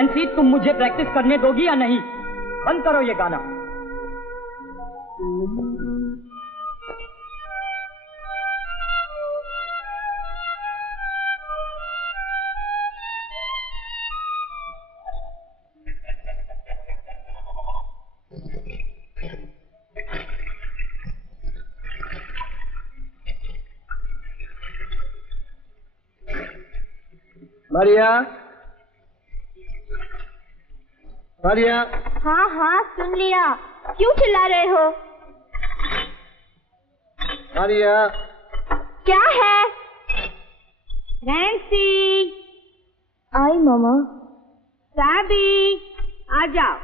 Nancy, तुम मुझे practice करने दोगी या नहीं? बंद करो ये गाना। मारिया, मारिया। हाँ हाँ सुन लिया, क्यों चिल्ला रहे हो? मारिया। क्या है? नैन्सी। आई मामा। साबी, आ जाओ।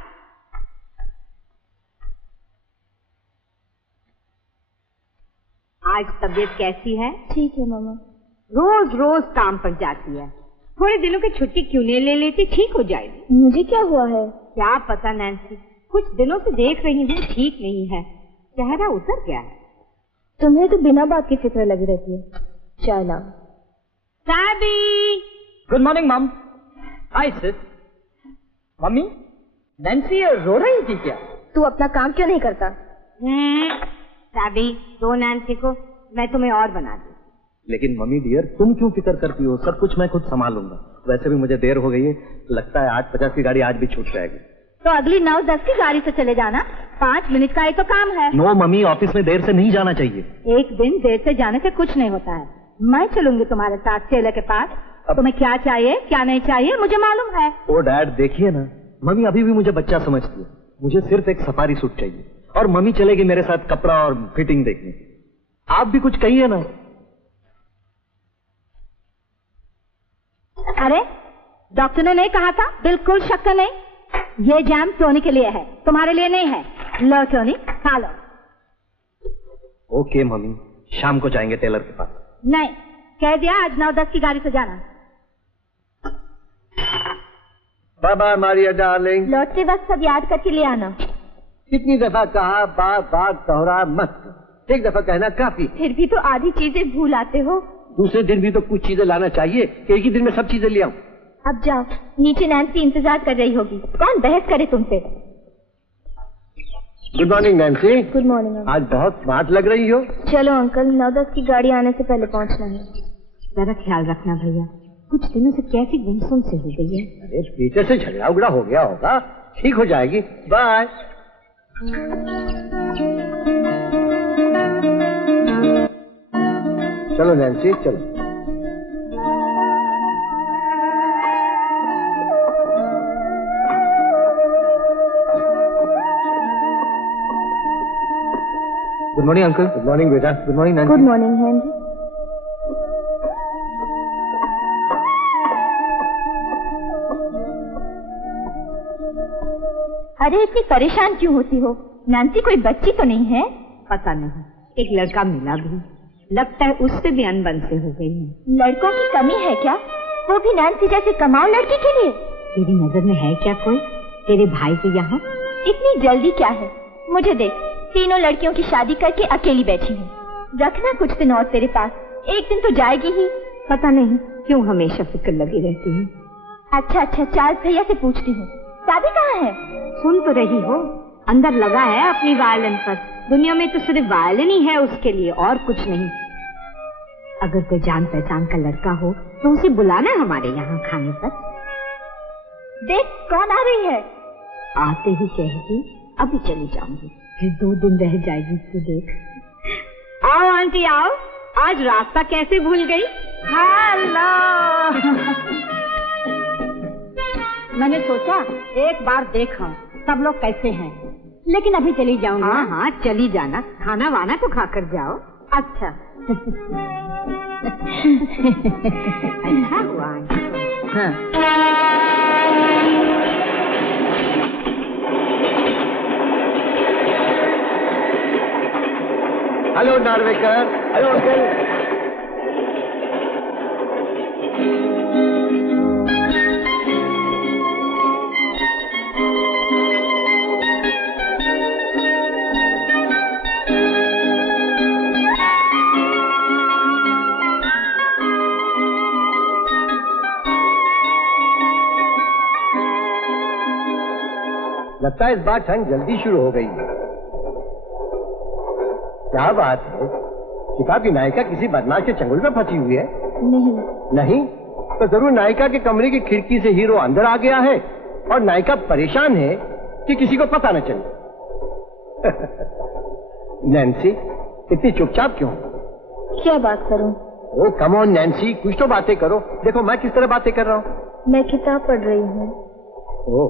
आज तबीयत कैसी है? ठीक है मामा। रोज रोज काम पर जाती है, थोड़े दिनों की छुट्टी क्यों नहीं ले लेती? ठीक हो जाएगी। मुझे क्या हुआ है? क्या पता नैन्सी, कुछ दिनों से देख रही हूँ ठीक नहीं है, चेहरा उतर गया है। तुम्हें तो बिना बात की फिक्र लगी रहती है। चला। Sabi. Good morning mom. Hi sis. मम्मी, नैन्सी रो रही थी क्या? तू अपना काम क्यों नहीं करता? साबी, दो नैन्सी को, मैं तुम्हें और बना दूँ। लेकिन मम्मी डियर, तुम क्यों फिक्र करती हो? सब कुछ मैं खुद संभालूंगा। वैसे भी मुझे देर हो गई है, लगता है 8:50 की गाड़ी आज भी छूट जाएगी। तो अगली 9:10 की गाड़ी से चले जाना, 5 मिनट का ही तो काम है। नो मम्मी, ऑफिस में देर से नहीं जाना चाहिए। एक दिन देर से जाने से कुछ नहीं होता है। मैं चलूंगी तुम्हारे साथ टेलर के पास। तुम्हें क्या चाहिए क्या नहीं चाहिए मुझे मालूम है। ओ डैड, देखिए ना, मम्मी अभी भी मुझे बच्चा समझती है। मुझे सिर्फ एक सफारी सूट चाहिए और मम्मी चलेगी मेरे साथ कपड़ा और फिटिंग देखने। आप भी कुछ कहिए ना। अरे डॉक्टर ने नहीं कहा था? बिल्कुल शक्कर नहीं। ये जैम टोनी के लिए है, तुम्हारे लिए नहीं है। लो टोनी, खा लो। ओके मम्मी, शाम को जाएंगे टेलर के पास। नहीं, कह दिया आज 9:10 की गाड़ी से जाना। Bye bye Maria darling. लौटते वक्त सब याद करके ले आना। कितनी दफा कहा, बार बार दोहरा मत। एक दफा कहना काफी। फिर भी तो आधी चीजें भूल आते हो। दूसरे दिन भी तो कुछ चीजें लाना चाहिए, एक ही दिन में सब चीजें ले आऊं। अब जाओ, नीचे नैन्सी इंतजार कर रही होगी। कौन बहस करे तुमसे। Good morning Nancy. Good morning. आज बहुत स्मार्ट लग रही हो। चलो अंकल, 9:10 की गाड़ी आने से पहले पहुंचना है। जरा ख्याल रखना भैया, कुछ दिनों से कैसी गुमसुम से हो गई है। अरे पीछे से झगड़ा उगड़ा हो गया होगा, ठीक हो जाएगी। बाय। चलो नैन्सी चलो। Good morning uncle. Good morning बेटा। Good morning Nancy. Good morning Henry. अरे इतनी परेशान क्यों होती हो? नैन्सी कोई बच्ची तो नहीं है? पता नहीं, एक लड़का मिला भी, लगता है उससे भी अनबन से हो गई है। लड़कों की कमी है क्या? वो भी नैन्सी जैसे कमाल लड़की के लिए। तेरी नजर में है क्या कोई तेरे भाई के यहाँ? इतनी जल्दी क्या है? मुझे देख, तीनों लड़कियों की शादी करके अकेली बैठी हूँ। रखना कुछ दिन और तेरे पास, एक दिन तो जाएगी ही। पता नहीं क्यों हमेशा फिक्र लगी रहती है। अच्छा अच्छा, चार्ल्स भैया से पूछती हूँ, शादी कहाँ है? सुन तो रही हो, अंदर लगा है अपनी वायलिन पर। दुनिया में तो सिर्फ वायलिन ही है उसके लिए, और कुछ नहीं। अगर कोई जान पहचान का लड़का हो तो उसे बुलाना हमारे यहाँ खाने पर। देख कौन आ रही है। आते ही कहेगी अभी चली जाऊंगी, फिर 2 दिन रह जाएगी तू देख। आओ आंटी आओ, आज रास्ता कैसे भूल गई? हेलो। मैंने सोचा एक बार देखा सब लोग कैसे हैं, लेकिन अभी चली जाऊंगी। हाँ हाँ चली जाना, खाना वाना तो खाकर जाओ। अच्छा। अच्छा हुआ। हाँ। हेलो नार्वेकर। Hello uncle. लगता है इस बार ठंड जल्दी शुरू हो गई है। क्या बात है, किताब की नायिका किसी बदमाश के चंगुल में फंसी हुई है? नहीं। नहीं तो जरूर नायिका के कमरे की खिड़की से हीरो अंदर आ गया है और नायिका परेशान है कि किसी को पता न चले। नैन्सी, इतनी चुपचाप क्यों? क्या बात करूं? ओ कम ऑन नैन्सी, कुछ तो बातें करो। देखो मैं किस तरह बातें कर रहा हूँ। मैं किताब पढ़ रही हूँ। ओ,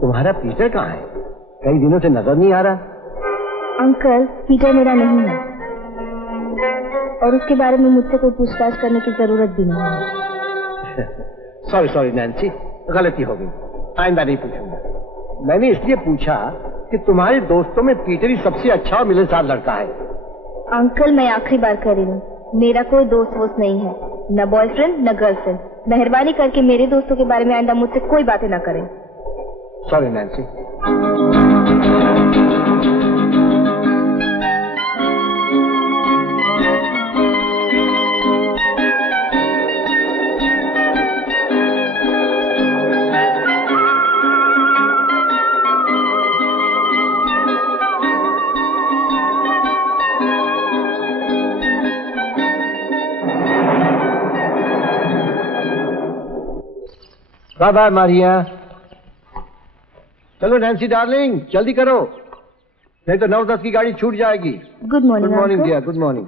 तुम्हारा पीटर कहाँ है? कई दिनों से नजर नहीं आ रहा। अंकल, पीटर मेरा नहीं है और उसके बारे में मुझसे कोई पूछताछ करने की जरूरत भी नहीं है। सॉरी सॉरी नैन्सी, गलती हो गई, आइंदा नहीं पूछूंगा। मैंने इसलिए पूछा कि तुम्हारे दोस्तों में पीटर ही सबसे अच्छा और मिलनसार लड़का है। अंकल, मैं आखिरी बार कह रही हूँ, मेरा कोई दोस्त वोस्त नहीं है, न बॉयफ्रेंड न गर्लफ्रेंड। मेहरबानी करके मेरे दोस्तों के बारे में आइंदा मुझसे कोई बातें न करें। Sorry Nancy. Bye bye Maria. चलो नैन्सी डार्लिंग, जल्दी करो, नहीं तो 9:10 की गाड़ी छूट जाएगी। Good morning. Good morning dear, good morning.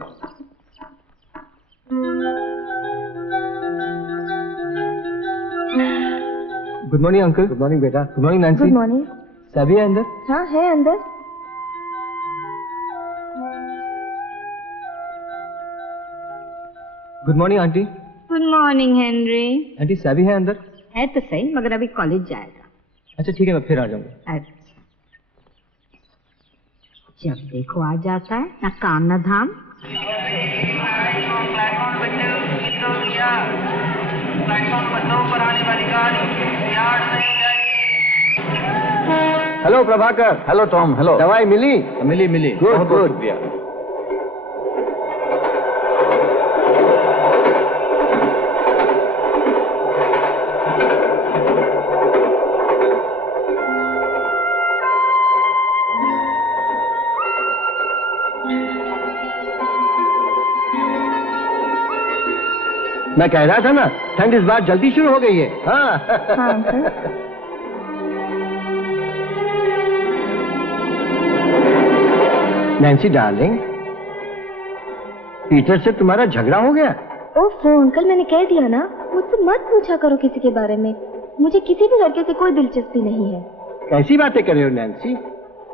Good morning uncle. Good morning बेटा। Good morning Nancy. Good morning. सभी है अंदर? हाँ, है अंदर। Good morning aunty. Good morning Henry. Aunty सभी है अंदर? है तो सही, मगर अभी कॉलेज जाएगा। अच्छा ठीक है, मैं फिर आ जाऊंगा। अच्छा, जब देखो आ जाता है, ना काम ना धाम। Hello Prabhakar. Hello Tom. Hello. दवाई मिली? मिली मिली। Good good. मैं कह रहा था ना, ठंड इस बार जल्दी शुरू हो गई है। हाँ हाँ अंकल। नैन्सी डार्लिंग, पीटर से तुम्हारा झगड़ा हो गया? ओफो अंकल, मैंने कह दिया ना, मुझसे मत पूछा करो किसी के बारे में। मुझे किसी भी लड़के से कोई दिलचस्पी नहीं है। कैसी बातें कर रहे हो नैन्सी?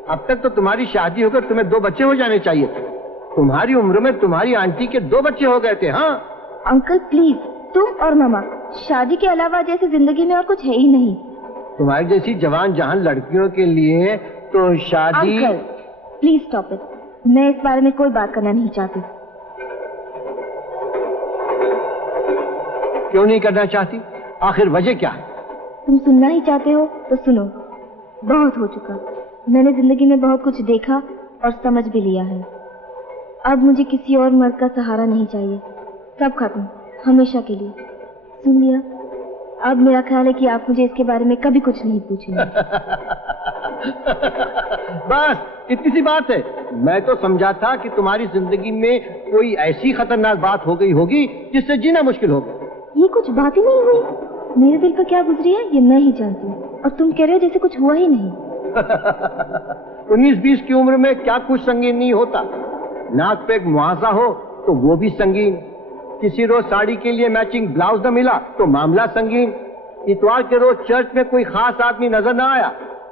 अब तक तो तुम्हारी शादी होकर तुम्हें 2 बच्चे हो जाने चाहिए थे। तुम्हारी उम्र में तुम्हारी आंटी के 2 बच्चे हो गए थे। हाँ अंकल प्लीज, तुम और मामा, शादी के अलावा जैसे जिंदगी में और कुछ है ही नहीं। तुम्हारी जैसी जवान जहान लड़कियों के लिए तो शादी। अंकल प्लीज स्टॉप इट, मैं इस बारे में कोई बात करना नहीं चाहती। क्यों नहीं करना चाहती? आखिर वजह क्या है? तुम सुनना ही चाहते हो तो सुनो। बहुत हो चुका, मैंने जिंदगी में बहुत कुछ देखा और समझ भी लिया है। अब मुझे किसी और मर्द का सहारा नहीं चाहिए। सब खत्म, हमेशा के लिए। सुन लिया? अब मेरा ख्याल है कि आप मुझे इसके बारे में कभी कुछ नहीं पूछेंगे। बस इतनी सी बात है। मैं तो समझा था कि तुम्हारी जिंदगी में कोई ऐसी खतरनाक बात हो गई होगी जिससे जीना मुश्किल होगा। ये कुछ बात ही नहीं हुई। मेरे दिल पर क्या गुजरी है ये मैं ही जानती हूँ, और तुम कह रहे हो जैसे कुछ हुआ ही नहीं। 19-20 की उम्र में क्या कुछ संगीन नहीं होता। नाक पे एक मुआवजा हो तो वो भी संगीन। किसी रोज साड़ी के लिए मैचिंग ब्लाउज न मिला तो मामला संगीन। इतवार के रोज चर्च में कोई खास आदमी नजर न आया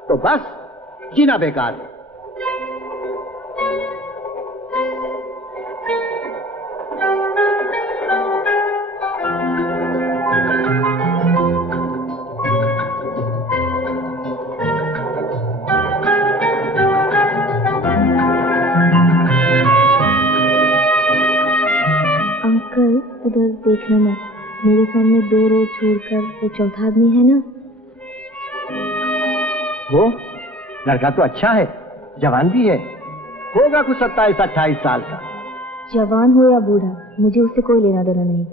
तो बस जीना बेकार है। अंकल उधर देखना मत, मेरे सामने 2 रोड छोड़कर वो चौथा आदमी है ना। वो लड़का तो अच्छा है, जवान भी है, होगा कुछ 27-28 साल का। जवान हो या बूढ़ा, मुझे उससे कोई लेना देना नहीं,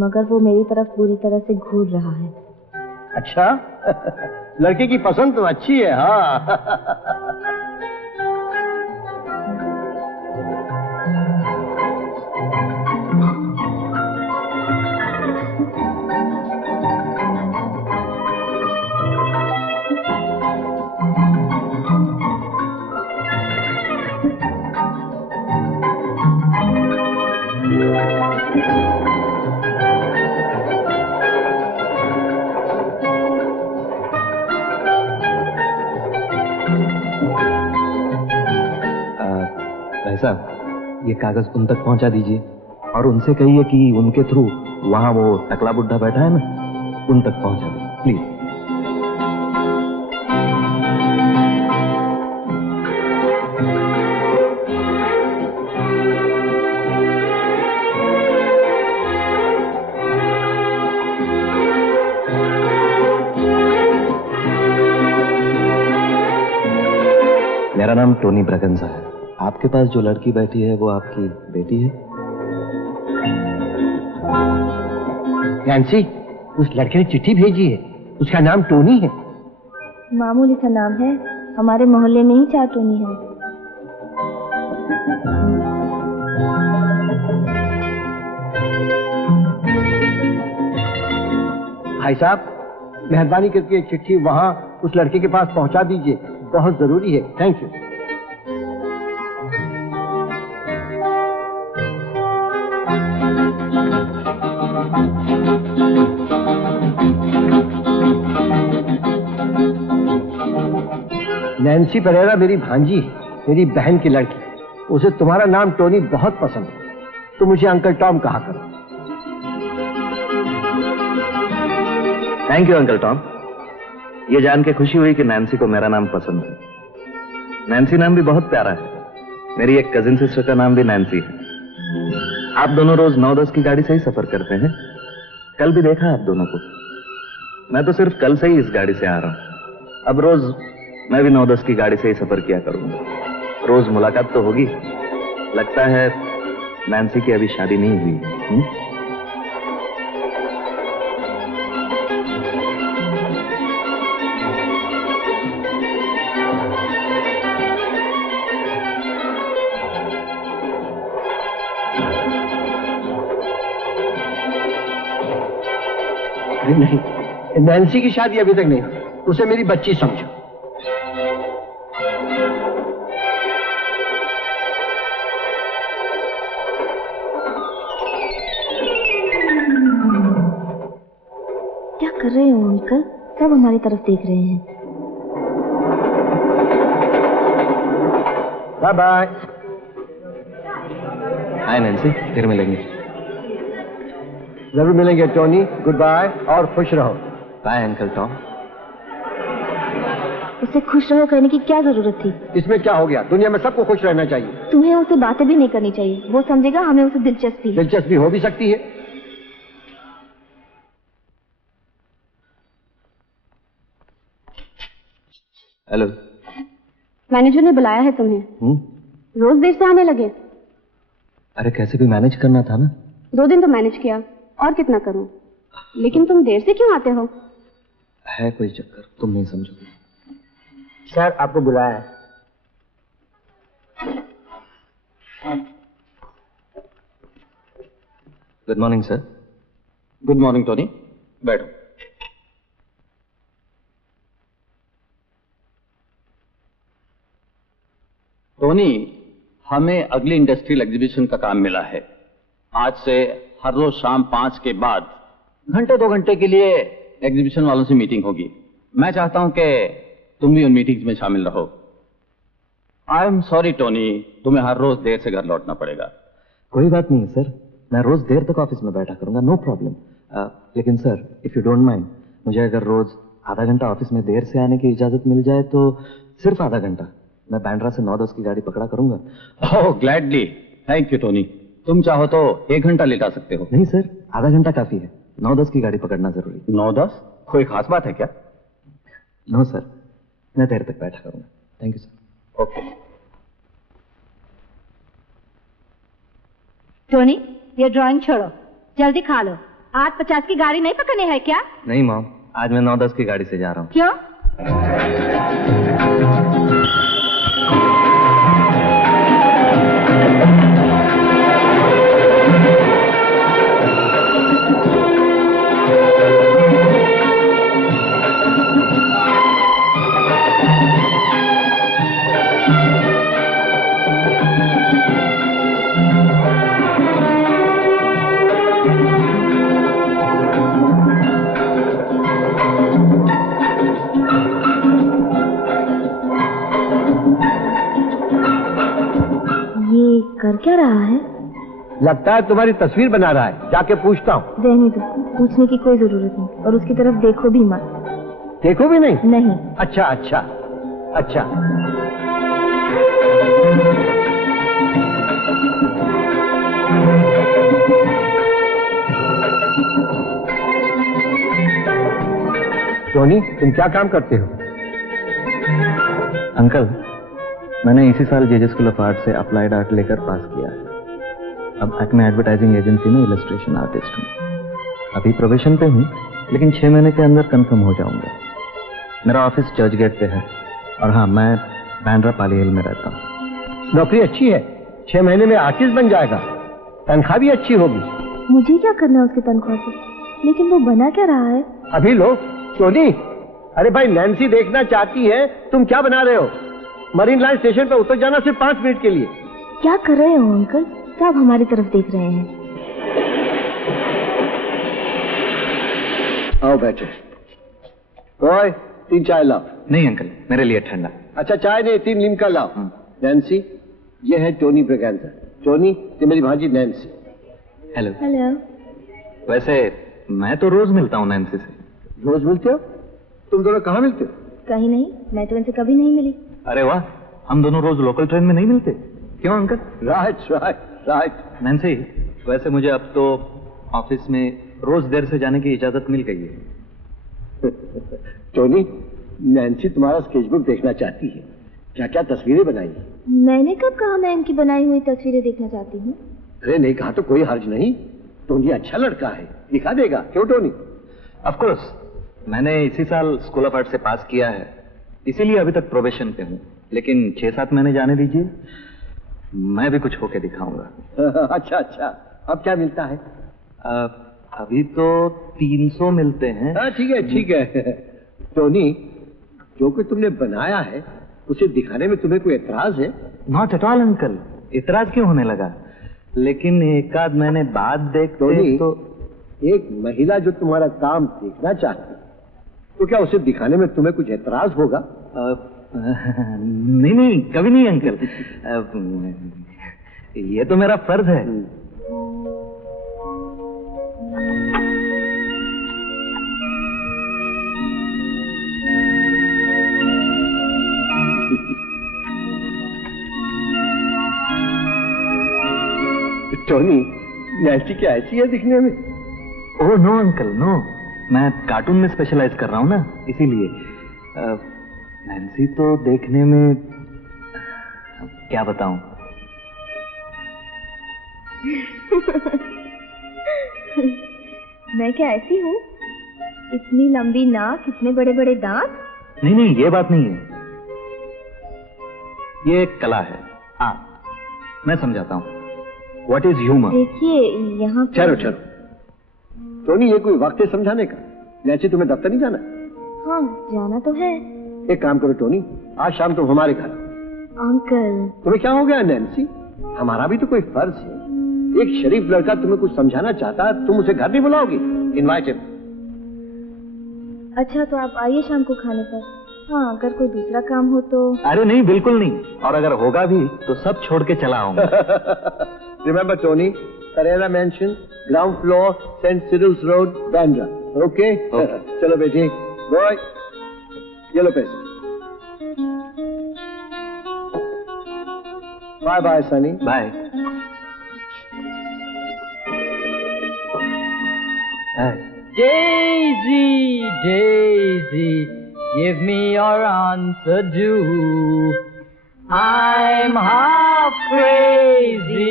मगर वो मेरी तरफ पूरी तरह से घूर रहा है। अच्छा लड़के की पसंद तो अच्छी है। हाँ भाई साहब, ये कागज उन तक पहुंचा दीजिए और उनसे कहिए कि उनके थ्रू वहां वो टकला बुड्ढा बैठा है ना, उन तक पहुंचा दे प्लीज। मेरा नाम टोनी ब्रगंजा है। आपके पास जो लड़की बैठी है वो आपकी बेटी है? नैन्सी, उस लड़के ने चिट्ठी भेजी है, उसका नाम टोनी है। मामूली सा नाम है, हमारे मोहल्ले में ही 4 टोनी है। भाई साहब, मेहरबानी करके एक चिट्ठी वहां उस लड़के के पास पहुंचा दीजिए, बहुत जरूरी है। Thank you. नैन्सी परेरा मेरी भांजी है, मेरी बहन की लड़की। उसे तुम्हारा नाम टोनी बहुत पसंद है, तो मुझे अंकल टॉम कहा करो। Thank you uncle Tom. ये जान के खुशी हुई कि नैन्सी को मेरा नाम पसंद है। नैन्सी नाम भी बहुत प्यारा है। मेरी एक कजिन सिस्टर का नाम भी नैन्सी है। आप दोनों रोज 9-10 की गाड़ी से ही सफर करते हैं। कल भी देखा आप दोनों को। मैं तो सिर्फ कल से ही इस गाड़ी से आ रहा हूं। अब रोज मैं भी 9-10 की गाड़ी से ही सफर किया करूंगा। रोज मुलाकात तो होगी। लगता है नैन्सी की अभी शादी नहीं हुई। नहीं, नैन्सी की शादी अभी तक नहीं हुई। उसे मेरी बच्ची समझो। क्या कर रहे हो अंकल? सब हमारी तरफ देख रहे हैं। Bye bye. हाय नैन्सी, फिर मिलेंगे। जरूर मिलेंगे टोनी। गुड बाय और खुश रहो। Bye uncle Tom. उसे खुश रहो कहने की क्या जरूरत थी? इसमें क्या हो गया? दुनिया में सबको खुश रहना चाहिए। तुम्हें उसे बातें भी नहीं करनी चाहिए। वो समझेगा हमें उसे दिलचस्पी है। दिलचस्पी हो भी सकती है। हेलो। मैनेजर ने बुलाया है तुम्हें। रोज देर से आने लगे। अरे कैसे भी मैनेज करना था ना। 2 दिन तो मैनेज किया, और कितना करूं? लेकिन तुम देर से क्यों आते हो? है कोई चक्कर, तुम नहीं समझोगे। सर आपको बुलाया है। Good morning sir. Good morning Tony, बैठो। टोनी, हमें अगली इंडस्ट्रियल एग्जीबिशन का काम मिला है। आज से हर रोज शाम 5 के बाद घंटे 2 घंटे के लिए एग्जीबिशन वालों से मीटिंग होगी। मैं चाहता हूं कि तुम भी उन मीटिंग्स में शामिल रहो। आई एम सॉरी टोनी, तुम्हें हर रोज देर से घर लौटना पड़ेगा। कोई बात नहीं सर, मैं रोज देर तक ऑफिस में बैठा करूंगा, नो प्रॉब्लम। लेकिन sir if you don't mind, मुझे अगर रोज आधा घंटा ऑफिस में देर से आने की इजाजत मिल जाए तो सिर्फ आधा घंटा मैं बैंड्रा से 9-10 की गाड़ी पकड़ा करूंगा। ओह ग्लैडली, थैंक यू टोनी। तुम चाहो तो 1 घंटा लेट आ सकते हो। नहीं सर, आधा घंटा काफी है। 9-10 की गाड़ी पकड़ना जरूरी। 9-10 कोई खास बात है क्या? नो सर, मैं देर तक बैठा करूंगा। Thank you sir. Okay. Tony, ये ड्राइंग छोड़ो, जल्दी खा लो। 8:50 की गाड़ी नहीं पकड़नी है क्या? नहीं मॉम, आज मैं 9-10 की गाड़ी से जा रहा हूँ। क्यों? कर क्या रहा है? लगता है तुम्हारी तस्वीर बना रहा है, जाके पूछता हूँ। रहने दो, पूछने की कोई जरूरत नहीं, और उसकी तरफ देखो भी मत। देखो भी नहीं? नहीं। अच्छा अच्छा अच्छा। टोनी, तुम क्या काम करते हो? अंकल, मैंने इसी साल जेजे स्कूल ऑफ आर्ट से अप्लाइड आर्ट लेकर पास किया है। अब एक्मे एडवर्टाइजिंग एजेंसी में इलस्ट्रेशन आर्टिस्ट हूँ। अभी प्रोबेशन पे हूँ, लेकिन 6 महीने के अंदर कंफर्म हो जाऊंगा। मेरा ऑफिस चर्च गेट पे है, और हाँ, मैं बैंड्रा पाली हिल में रहता हूँ। नौकरी अच्छी है, 6 महीने में आर्टिस्ट बन जाएगा, तनख्वाह भी अच्छी होगी। मुझे क्या करना है उसकी तनख्वाह से? लेकिन वो बना क्या रहा है? अभी लो। टोनी, अरे भाई, नैन्सी देखना चाहती है, तुम क्या बना रहे हो? मरीन लाइन स्टेशन पर उतर जाना सिर्फ 5 मिनट के लिए। क्या कर रहे हो अंकल? सब हमारी तरफ देख रहे हैं। आओ बैठो। ओए, 3 चाय लाओ। नहीं अंकल, मेरे लिए ठंडा। अच्छा, चाय नहीं, 3 लिम्का लाओ। नैन्सी, ये है टोनी ब्रेगेंजा। टोनी, ये मेरी भांजी नैन्सी। हेलो। हेलो। वैसे मैं तो रोज मिलता हूँ नैन्सी से। रोज मिलते हो? तुम दोनों कहाँ मिलते हो? कहीं नहीं, मैं तो इनसे कभी नहीं मिली। अरे वाह, हम दोनों रोज लोकल ट्रेन में नहीं मिलते? क्यों uncle? Right right right. Nancy, वैसे मुझे अब तो ऑफिस में रोज देर से जाने की इजाजत मिल गई है। टोनी, नैन्सी तुम्हारा स्केचबुक देखना चाहती है। क्या क्या तस्वीरें बनाई है? मैंने कब कहा मैं इनकी बनाई हुई तस्वीरें देखना चाहती हूँ? अरे नहीं कहा तो कोई हर्ज नहीं। टोनी अच्छा लड़का है, दिखा देगा। क्यों टोनी? ऑफ कोर्स, मैंने इसी साल स्कूल ऑफ आर्ट से पास किया है, इसीलिए अभी तक प्रोबेशन पे हूँ। लेकिन 6-7 महीने जाने दीजिए, मैं भी कुछ होके दिखाऊंगा। अच्छा अच्छा, अब क्या मिलता है? अभी तो 300 मिलते हैं। हाँ ठीक है ठीक है। टोनी, जो कुछ तुमने बनाया है उसे दिखाने में तुम्हें कोई एतराज है? नॉट एट ऑल अंकल, इतराज क्यों होने लगा? लेकिन एक आध महीने बाद देखते तो। एक महिला जो तुम्हारा काम देखना चाहती है, तो क्या उसे दिखाने में तुम्हें कुछ एतराज होगा? नहीं नहीं, कभी नहीं अंकल। ये तो मेरा फर्ज है। टोनी, नैन्सी क्या ऐसी है दिखने में? Oh no uncle, no. मैं कार्टून में स्पेशलाइज कर रहा हूँ ना, इसीलिए। नैन्सी तो देखने में क्या बताऊं। मैं क्या ऐसी हूँ? इतनी लंबी नाक, इतने बड़े बड़े दांत? नहीं नहीं, ये बात नहीं है। ये एक कला है। हाँ, मैं समझाता हूँ। What is humour? देखिए यहाँ पर... चलो चलो टोनी, ये कोई वक्त है समझाने का? नैन्सी, तुम्हें दफ्तर नहीं जाना? हाँ, जाना तो है। एक काम करो टोनी, आज शाम तुम हमारे घर। अंकल, तुम्हें क्या हो गया नैन्सी? हमारा भी तो कोई फर्ज है। एक शरीफ लड़का तुम्हें कुछ समझाना चाहता है, तुम उसे घर नहीं बुलाओगी? Invite him. अच्छा तो आप आइए शाम को खाने पर। हाँ, अगर कोई दूसरा काम हो तो। अरे नहीं, बिल्कुल नहीं, और अगर होगा भी तो सब छोड़ के चला आऊंगा। Remember Tony, Carrera mansion, ground floor, Saint Cyril's road, Bandra. Okay? चलो बेटी, बॉय, ये लो पैसे। Bye bye Sunny. Bye. Daisy, Daisy, give me your answer, do. I'm half crazy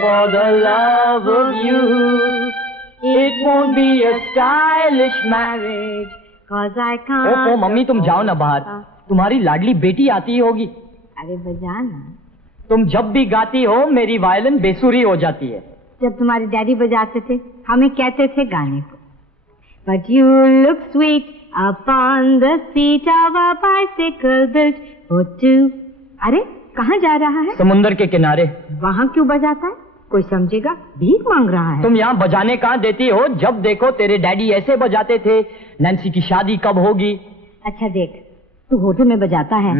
for the love of you. It won't be a stylish marriage, 'Cause I can't. ओ mummy तुम जाओ ना बाहर, तुम्हारी लाडली बेटी आती होगी। अरे बजा ना। तुम जब भी गाती हो मेरी वायलिन बेसुरी हो जाती है। जब तुम्हारे डैडी बजाते थे हमें कहते थे गाने को, But you look sweet upon the seat of a bicycle built for two. अरे कहाँ जा रहा है? समुंदर के किनारे। वहाँ क्यों बजाता है? कोई समझेगा, भीख मांग रहा है। तुम यहाँ बजाने कहाँ देती हो? जब देखो तेरे डैडी ऐसे बजाते थे। नैन्सी की शादी कब होगी? अच्छा देख, तू होटल में बजाता है,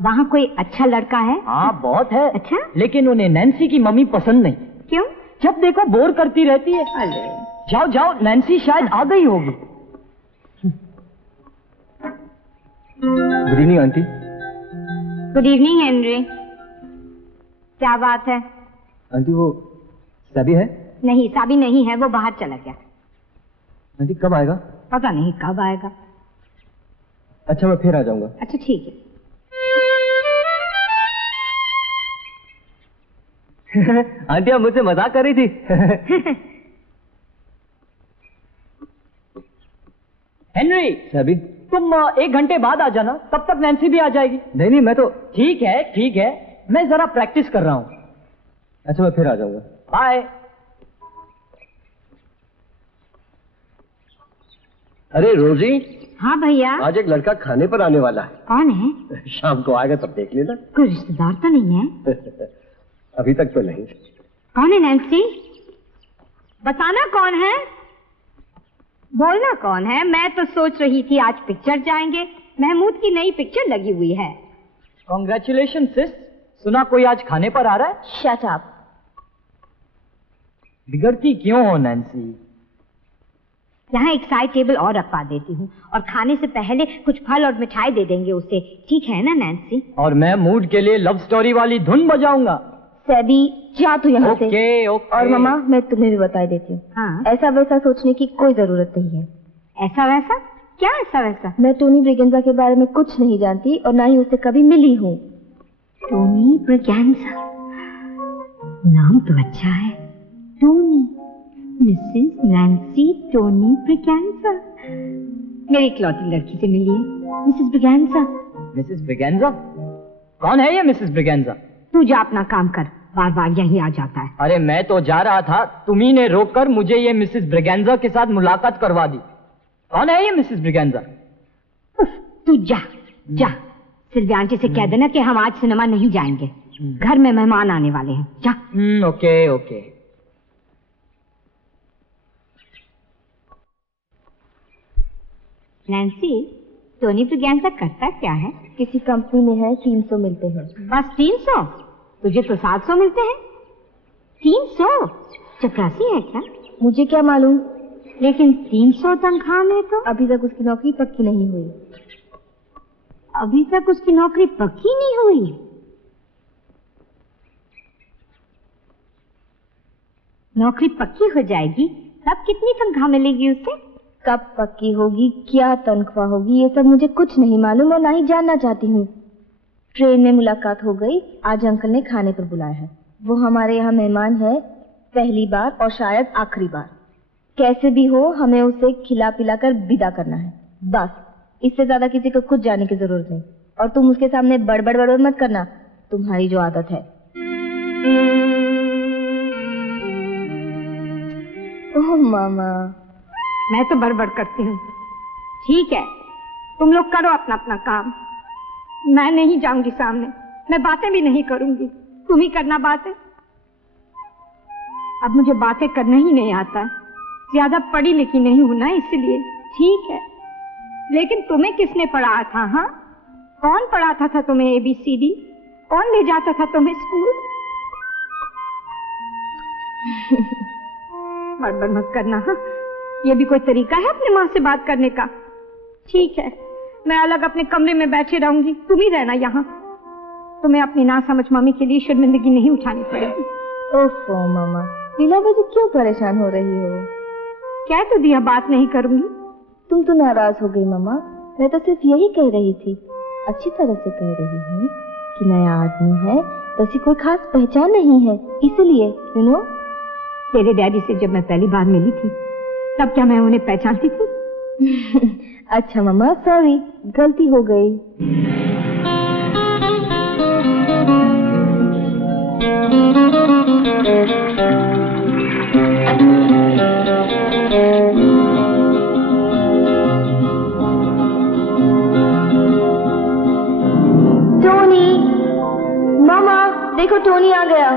वहाँ कोई अच्छा लड़का है? हाँ बहुत है। अच्छा? लेकिन उन्हें नैन्सी की मम्मी पसंद नहीं। क्यों? जब देखो बोर करती रहती है। अरे जाओ जाओ, नैन्सी शायद आ गई होगी। Good evening aunty. Good evening Henry. क्या बात है? आंटी वो सभी है? नहीं, साबी नहीं है, वो बाहर चला गया। आंटी कब आएगा? पता नहीं कब आएगा। अच्छा मैं फिर आ जाऊंगा। अच्छा ठीक है। आंटी आप मुझसे मजाक कर रही थी। हेनरी, सभी तुम 1 घंटे बाद आ जाना, तब तक नैन्सी भी आ जाएगी। नहीं मैं तो। ठीक है, मैं जरा प्रैक्टिस कर रहा हूँ। अच्छा मैं फिर आ जाऊंगा। बाय। अरे रोजी। हाँ भैया। आज एक लड़का खाने पर आने वाला है। कौन है? शाम को आएगा तब देख लेना। कोई रिश्तेदार तो नहीं है? अभी तक तो नहीं। कौन है नैन्सी? बताना कौन है, बोलना कौन है। मैं तो सोच रही थी आज पिक्चर जाएंगे, महमूद की नई पिक्चर लगी हुई है। कॉन्ग्रेचुलेशन सिस, सुना कोई आज खाने पर आ रहा है? Shut up. बिगड़ती क्यों हो नैन्सी? यहाँ एक साइड टेबल और रखवा देती हूँ और खाने से पहले कुछ फल और मिठाई दे देंगे उसे, ठीक है ना नैन्सी? और मैं मूड के लिए लव स्टोरी वाली धुन बजाऊंगा। सैबी जा तू यहाँ से। ओके। और मामा मैं तुम्हें भी बता देती हूँ, हाँ? ऐसा वैसा सोचने की कोई जरूरत नहीं है। ऐसा वैसा? क्या ऐसा वैसा? मैं टोनी ब्रिगेंजा के बारे में कुछ नहीं जानती और ना ही उससे कभी मिली हूँ। टोनी ब्रिगेंजा, नाम तो अच्छा है। Tony, Mrs Nancy Tony Braganza. मेरी इकलौती लड़की से मिलिए, मिसेस ब्रिगेंजा। मिसेस ब्रिगेंजा? कौन है ये मिसेस ब्रिगेंजा? तू जा अपना काम कर, बार बार यही आ जाता है। अरे मैं तो जा रहा था, तुम्ही ने रोककर मुझे ये मिसेस ब्रिगेंजा के साथ मुलाकात करवा दी। कौन है ये मिसेस ब्रिगेंजा? तू जा जा, सिल्विया आंटी से कह देना कि हम आज सिनेमा नहीं जाएंगे, घर में मेहमान आने वाले हैं। जा। ओके। नैन्सी, टोनी ब्रिगेंजा करता क्या है? किसी कंपनी में है, 300 मिलते हैं। बस 300? तुझे तो 700 मिलते हैं। 300? चपरासी है क्या? मुझे क्या मालूम, लेकिन 300 तनख्वाह में तो अभी तक उसकी नौकरी पक्की नहीं हुई। अभी तक उसकी नौकरी पक्की नहीं हुई? नौकरी पक्की हो जाएगी तब कितनी तनख्वाह मिलेगी उसे? कब पक्की होगी, क्या तनख्वाह होगी, ये सब मुझे कुछ नहीं मालूम और ना ही जानना चाहती हूँ। ट्रेन में मुलाकात हो गई, आज अंकल ने खाने पर बुलाया है। वो हमारे यहाँ मेहमान है, पहली बार और शायद आखिरी बार। कैसे भी हो हमें उसे खिला पिला कर विदा करना है, बस। इससे ज्यादा किसी को कुछ जानने की जरूरत नहीं। और तुम उसके सामने बड़बड़ मत करना, तुम्हारी जो आदत है। ओह मामा। मैं तो बड़बड़ करती हूँ। ठीक है, तुम लोग करो अपना अपना काम, मैं नहीं जाऊंगी सामने, मैं बातें भी नहीं करूंगी, तुम ही करना बातें। अब मुझे बातें करना ही नहीं आता, ज्यादा पढ़ी लिखी नहीं हूं ना, इसलिए। ठीक है, लेकिन तुम्हें किसने पढ़ाया था? हाँ, कौन पढ़ाता था तुम्हें ABCD? कौन ले जाता था तुम्हें स्कूल? बड़बड़ मत करना। हाँ, ये भी कोई तरीका है अपनी माँ से बात करने का? ठीक है, मैं अलग अपने कमरे में बैठी रहूंगी, तुम ही रहना यहाँ। तुम्हें अपनी नासमझ मम्मी के लिए शर्मिंदगी नहीं उठानी पड़ेगी। ओफो मामा, बिना वजह क्यों परेशान हो रही हो? कह तो दिया बात नहीं करूंगी। तुम तो नाराज हो गई मामा, मैं तो सिर्फ यही कह रही थी, अच्छी तरह से कह रही हूँ कि नया आदमी है, वैसी कोई खास पहचान नहीं है, इसलिए यू नो। तेरे डैडी से जब मैं पहली बार मिली थी तब क्या मैं उन्हें पहचानती थी? अच्छा मम्मा, सॉरी, गलती हो गई। टोनी, मामा देखो टोनी आ गया।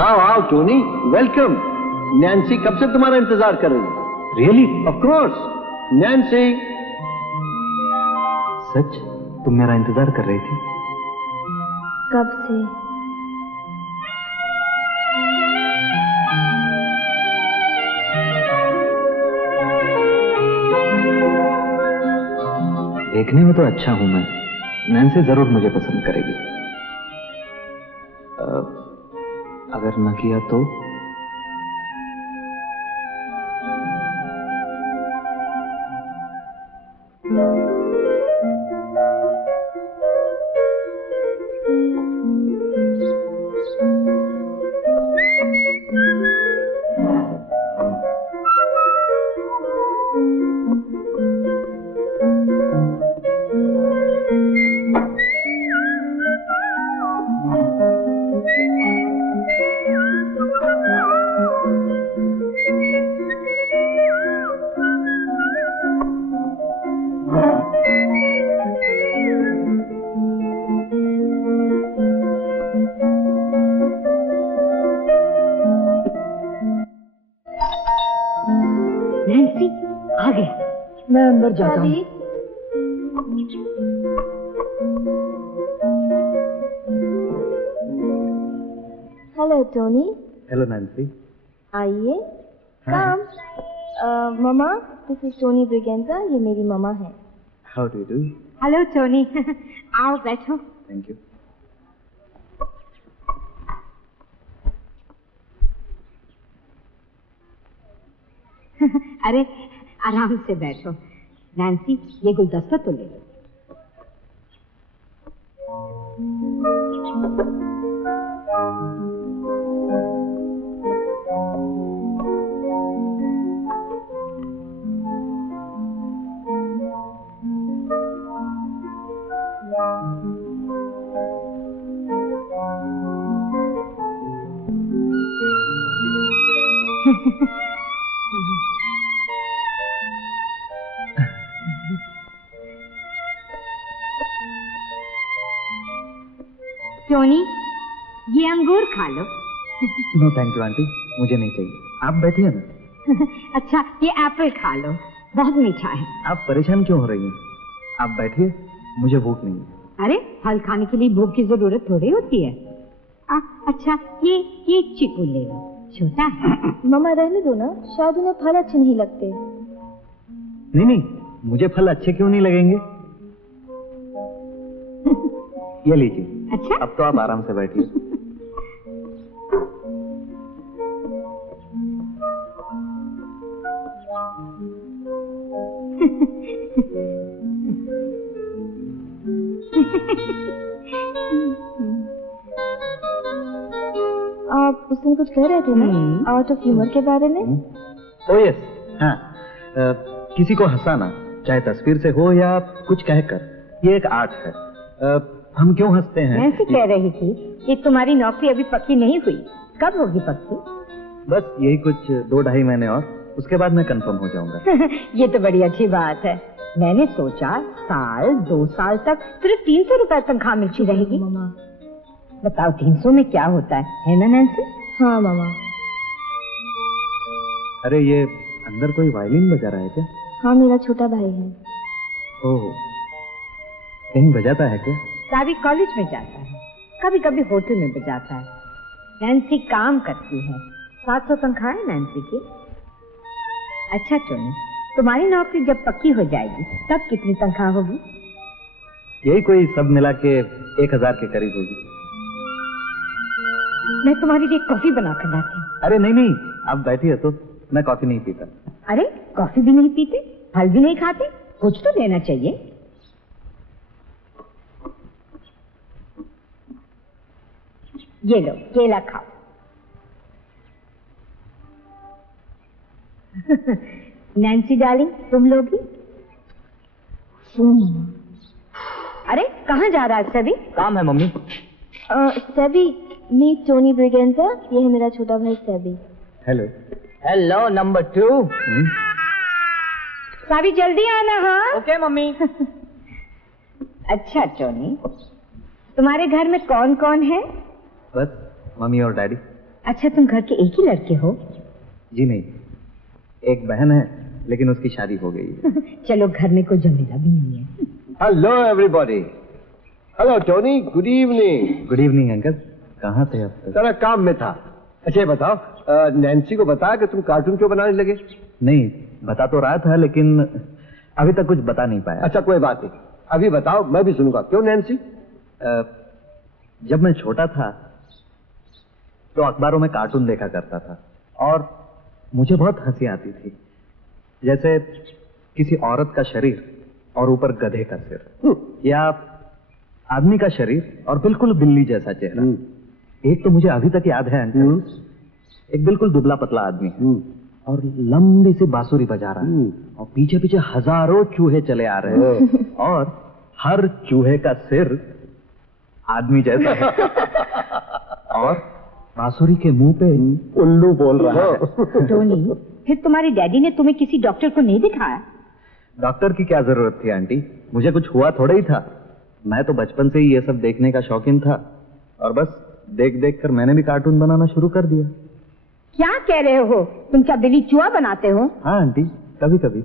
आओ आओ टोनी, वेलकम। नैन्सी कब से तुम्हारा इंतजार कर रही है। रियली? Of course. नैन्सी। सच? तुम मेरा इंतजार कर रही थी? कब से? देखने में तो अच्छा हूं मैं, नैन्सी जरूर मुझे पसंद करेगी। अगर न किया तो? जाता हूं। Hello Tony. Hello Nancy. आइए। कम। मामा, दिस इज टोनी ब्रिगेंजा, ये मेरी मामा है। How do you do? Hello Tony. आओ बैठो। Thank you. अरे आराम से बैठो। नैन्सी, ये गुलदस्ता तो ले लो। टोनी, ये अंगूर खा लो। नो थैंक यू आंटी, मुझे नहीं चाहिए, आप बैठिए ना। अच्छा, ये एप्पल खा लो, बहुत मीठा है। आप परेशान क्यों हो रही हैं? आप बैठिए, मुझे भूख नहीं है। अरे फल खाने के लिए भूख की जरूरत थोड़ी होती है। अच्छा, ये चीकू ले लो, छोटा है। मामा रहने दो ना, शायद उन्हें फल अच्छे नहीं लगते। नहीं नहीं, मुझे फल अच्छे क्यों नहीं लगेंगे? ये लीजिए। अच्छा, अब तो आप आराम से बैठिए। आप उस दिन कुछ कह रहे थे ना, आउट ऑफ ह्यूमर के बारे में। ओह यस, हाँ, किसी को हंसाना, चाहे तस्वीर से हो या कुछ कहकर, ये एक आर्ट है। हम क्यों हंसते हैं? नैन्सी कह रही थी कि तुम्हारी नौकरी अभी पक्की नहीं हुई, कब होगी पक्की? बस यही कुछ 2-2.5 महीने और, उसके बाद मैं कंफर्म हो जाऊंगा। ये तो बड़ी अच्छी बात है। मैंने सोचा 1-2 साल तक सिर्फ 300 रुपए तनख्वाह मिलती रहेगी। मामा बताओ 300 में क्या होता है ना नैन्सी? हाँ मामा। अरे ये अंदर कोई वायलिन बजा रहा है क्या? हाँ, मेरा छोटा भाई है। ओह, कहीं बजाता है क्या? सावी कॉलेज में जाता है, कभी कभी होटल में बजाता है। नैन्सी काम करती है, 700 तनख्वाह है नैन्सी की। अच्छा टोनी, तुम्हारी नौकरी जब पक्की हो जाएगी तब कितनी तनख्वाह होगी? यही कोई सब मिला के 1000 के करीब होगी। मैं तुम्हारे लिए कॉफी बना कर लाती हूँ। अरे नहीं नहीं, आप बैठिए तो, मैं कॉफी नहीं पीता। अरे कॉफी भी नहीं पीते, फल भी नहीं खाते, कुछ तो लेना चाहिए। ये लो केला खाओ। नैन्सी डार्लिंग, तुम लोगी? अरे कहाँ जा रहा है सभी? काम है mummy. Sebi, meet Tony Braganza, ये है मेरा छोटा भाई सेबी। हेलो। Hello number 2। सभी जल्दी आना। हाँ ओके मम्मी। अच्छा टोनी, तुम्हारे घर में कौन कौन है? बस मम्मी और डैडी। अच्छा, तुम घर के एक ही लड़के हो? जी नहीं, एक बहन है लेकिन उसकी शादी हो गई है। चलो, घर में कोई झमेला भी नहीं है। Hello everybody. Hello Tony, good evening. Good evening uncle, कहाँ थे आप? जरा काम में था। अच्छा ये बताओ, नैन्सी को बताया कि तुम कार्टून क्यों बनाने लगे? नहीं, बता तो रहा था लेकिन अभी तक कुछ बता नहीं पाया। अच्छा कोई बात नहीं, अभी बताओ, मैं भी सुनूंगा। क्यों नैन्सी? जब मैं छोटा था तो अखबारों में कार्टून देखा करता था और मुझे बहुत हंसी आती थी। जैसे किसी औरत का शरीर और ऊपर गधे का सिर, या आदमी का शरीर और बिल्कुल बिल्ली जैसा चेहरा। एक तो मुझे अभी तक याद है अंकल, एक बिल्कुल दुबला पतला आदमी और लंबी सी बांसुरी बजा रहा है और पीछे पीछे हजारों चूहे चले आ रहे हैं और हर चूहे का सिर आदमी जैसा है और बांसुरी के मुंह पे उल्लू बोल रहा है। टोनी, फिर तुम्हारे डैडी ने तुम्हें किसी डॉक्टर को नहीं दिखाया? डॉक्टर की क्या जरूरत थी आंटी, मुझे कुछ हुआ थोड़ा ही था। मैं तो बचपन से ही ये सब देखने का शौकीन था और बस देख देख कर मैंने भी कार्टून बनाना शुरू कर दिया। क्या कह रहे हो? तुम क्या बिल्ली चूहा बनाते हो? हाँ आंटी, कभी कभी।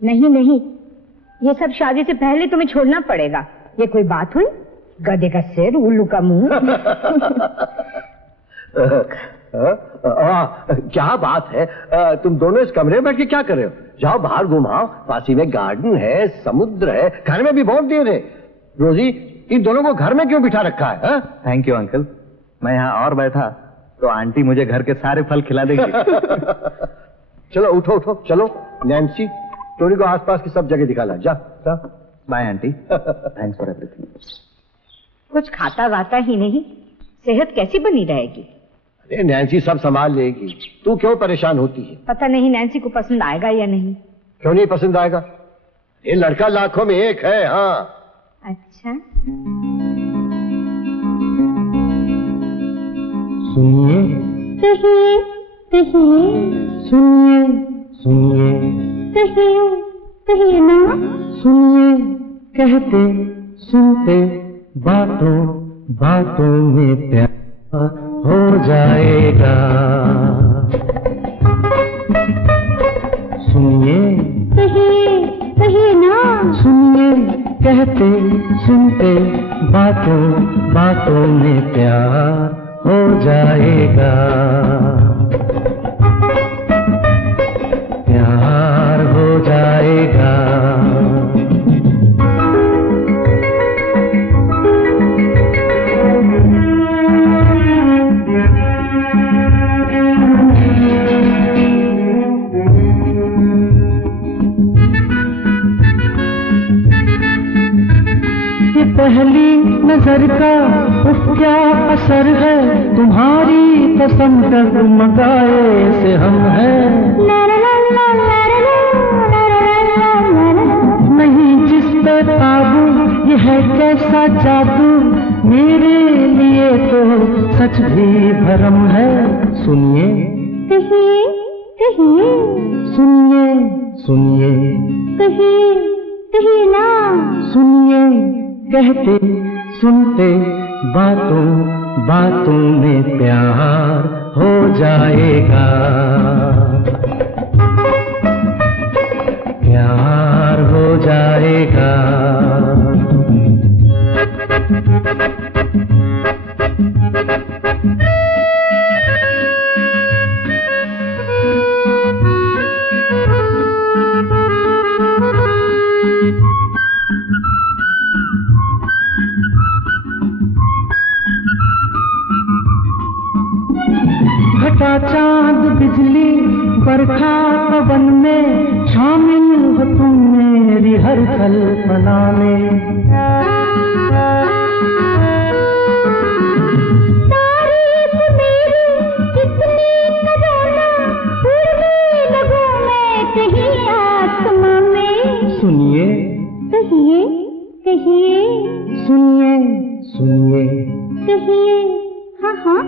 नहीं नहीं, ये सब शादी से पहले तुम्हें छोड़ना पड़ेगा। ये कोई बात हुई? गधे का सिर, उल्लू का मुंह। क्या बात है, तुम दोनों इस कमरे में बैठ के क्या कर रहे हो? जाओ बाहर घुमाओ, पासी में गार्डन है, समुद्र है, घर में भी बहुत देर है। रोजी, इन दोनों को घर में क्यों बिठा रखा है? थैंक यू अंकल, मैं यहाँ और बैठा तो आंटी मुझे घर के सारे फल खिला देगी। चलो उठो उठो, चलो। नैन्सी, टोनी को आसपास की सब जगह दिखा ला। जा जा। Bye aunty, thanks for everything. कुछ खाता वाता ही नहीं, सेहत कैसी बनी रहेगी? अरे नैन्सी सब संभाल लेगी, तू क्यों परेशान होती है? पता नहीं नैन्सी को पसंद आएगा या नहीं। क्यों नहीं पसंद आएगा? ये लड़का लाखों में एक है। हाँ। अच्छा, सुनिए कहिए कहिए, सुनिए सुनिए कहिए कहिए ना। सुनिए, कहते सुनते बातों बातों में प्यार हो जाएगा। सुनिए कहिए कहिए ना। सुनिए, कहते सुनते बातों बातों में प्यार हो जाएगा। प्यार हो जाएगा। ये पहली नजर का उफ क्या असर है, तुम्हारी कसम डगमगाए से हम हैं। नहीं जिस पे काबू, ये है कैसा जादू, मेरे लिए तो सच भी भरम है। सुनिए कहिए कहिए, सुनिए सुनिए कहिए कहिए ना। सुनिए, कहते सुनते बातों बातों में प्यार हो जाएगा। प्यार हो जाएगा। घटा चांद बिजली बरखा पवन में शामिल हो तुम मेरी हर कल्पना में। तारे कहिए, सुनिए सुनिए कहिए, हाँ हाँ,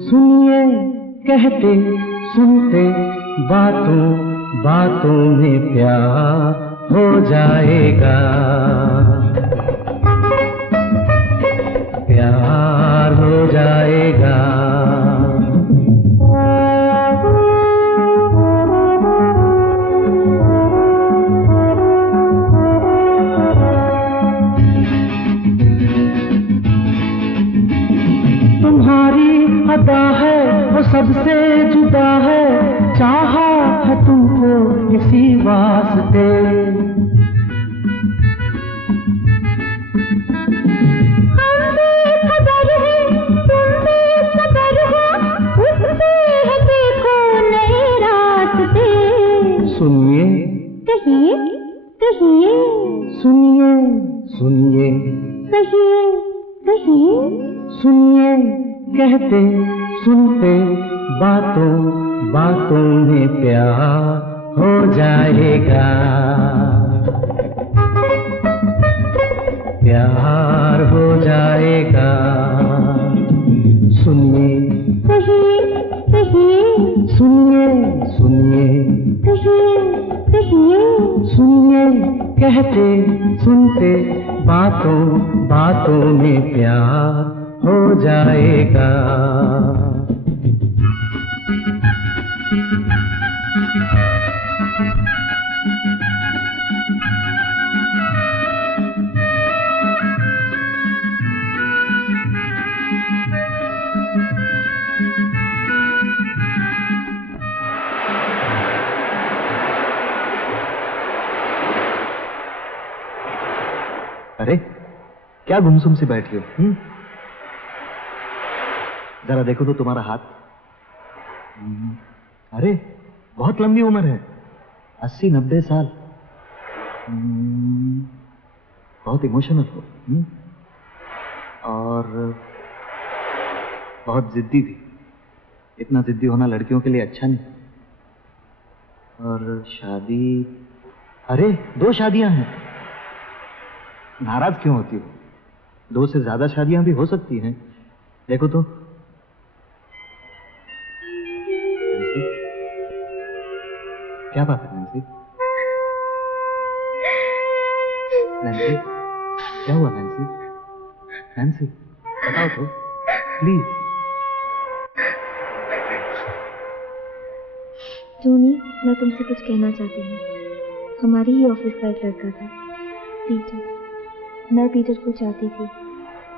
सुनिए, कहते सुनते बातों बातों में प्यार हो जाएगा, प्यार हो जाएगा। अदा है वो सबसे जुदा है, चाहा है तुमको इसी वास्ते। हम बेखबर हैं, तुम बेखबर हो, उससे है देखो नए रास्ते। सुनिए, कहिए, कहिए, सुनिए सुनिए, कहिए, कहिए, सुनिए, कहते सुनते बातों बातों में प्यार हो जाएगा, प्यार हो जाएगा। सुनिए, कहिए, कहिए, सुनिए सुनिए, कहिए, कहिए, सुनिए, कहते सुनते बातों बातों में प्यार हो जाएगा। अरे क्या गुमसुम सी बैठी हो? जरा देखो तो तुम्हारा हाथ। अरे बहुत लंबी उम्र है, 80-90 साल। बहुत इमोशनल हो और बहुत जिद्दी भी। इतना जिद्दी होना लड़कियों के लिए अच्छा नहीं। और शादी, अरे 2 शादियां हैं, नाराज क्यों होती हो? 2 से ज्यादा शादियां भी हो सकती हैं। देखो तो। क्या बात है नैन्सी? नैन्सी, क्या हुआ नैन्सी? नैन्सी, बताओ तो प्लीज। टोनी, मैं तुमसे कुछ कहना चाहती हूँ। हमारी ही ऑफिस का एक लड़का था, पीटर। मैं पीटर को चाहती थी,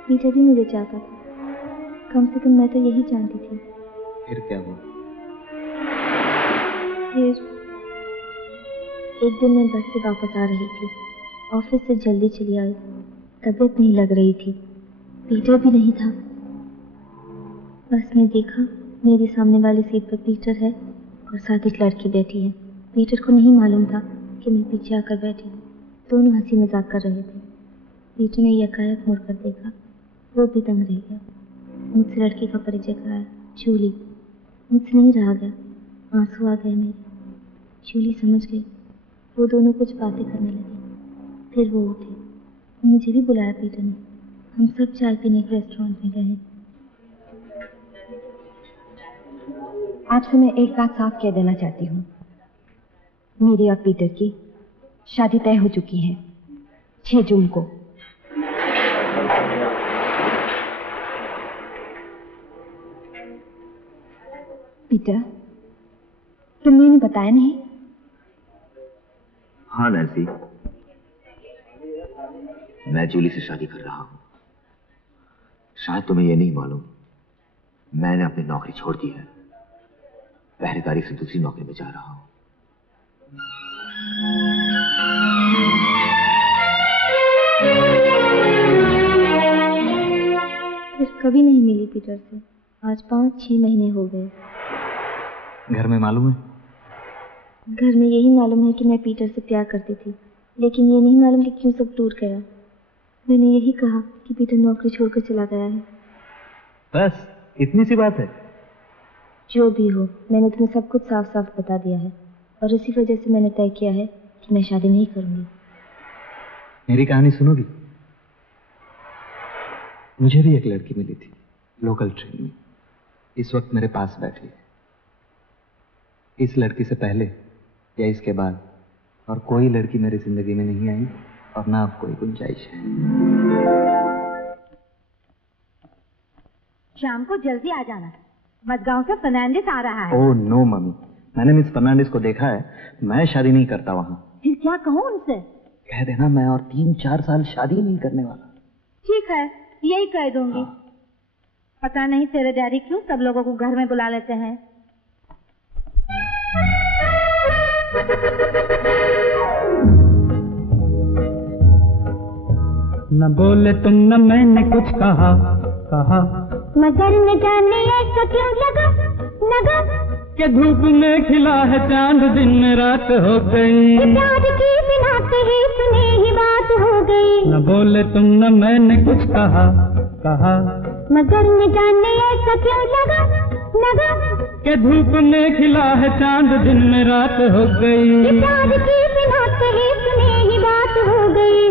पीटर भी मुझे चाहता था। कम से कम मैं तो यही जानती थी। फिर क्या हुआ? फिर एक दिन मैं बस से वापस आ रही थी, ऑफिस से जल्दी चली आई। तबीयत नहीं लग रही थी, पीटर भी नहीं था। बस में देखा मेरे सामने वाली सीट पर पीटर है और साथ एक लड़की बैठी है। पीटर को नहीं मालूम था कि मैं पीछे आकर बैठी हूँ। दोनों हंसी मजाक कर रहे थे। पीटर ने यकायक मुड़कर देखा, वो भी दंग रह गया। मुझसे लड़की का परिचय कराया, जूली। मुझसे नहीं रहा गया, आंसू आ गए मेरे। जूली समझ गई। वो दोनों कुछ बातें करने लगे। फिर वो उठे, मुझे भी बुलाया पीटर ने। हम सब चाय पीने के रेस्टोरेंट में गए। आपसे मैं एक बात साफ कह देना चाहती हूँ, मेरी और पीटर की शादी तय हो चुकी है 6 जून को। पीटर, तुमने इन्हें बताया नहीं? हाँ नैन्सी, मैं जूली से शादी कर रहा हूं। शायद तुम्हें यह नहीं मालूम, मैंने अपनी नौकरी छोड़ दी है। पहरेदारी से दूसरी नौकरी में जा रहा हूं। फिर कभी नहीं मिली पीटर से। आज 5-6 महीने हो गए। घर में मालूम है? घर में यही मालूम है कि मैं पीटर से प्यार करती थी, लेकिन ये नहीं मालूम कि क्यों सब टूट गया। मैंने यही कहा कि पीटर नौकरी छोड़कर चला गया है। बस इतनी सी बात है? जो भी हो, मैंने तुम्हें सब कुछ साफ साफ बता दिया है और इसी वजह से मैंने तय किया है कि मैं शादी नहीं करूंगी। मेरी कहानी सुनोगी? मुझे भी एक लड़की मिली थी लोकल ट्रेन में, इस वक्त मेरे पास बैठी है। इस लड़की से पहले या इसके बाद और कोई लड़की मेरी जिंदगी में नहीं आई और ना अब कोई गुंजाइश है। शाम को जल्दी आ जाना, मडगांव से फर्नांडिस आ रहा है। ओह नो मम्मी, मैंने मिस फर्नांडिस को देखा है, मैं शादी नहीं करता वहां। फिर क्या कहूँ उनसे? कह देना मैं और 3-4 साल शादी नहीं करने वाला। ठीक है, यही कह दूंगी। पता नहीं तेरे डैडी क्यों सब लोगों को घर में बुला लेते हैं। न बोले तुम न मैंने कुछ कहा, मगर न जाने ऐसा क्यों लगा कि धूप में खिला है चांद, दिन में रात हो गई। प्यार की बिना कहे सुने ही बात हो गई। न बोले तुम न मैंने कुछ कहा, मगर न जाने ऐसा क्यों लगा कि धूप में खिला है चांद, दिन में रात हो गई। प्यार की बिना कहे सुने ही बात हो गई।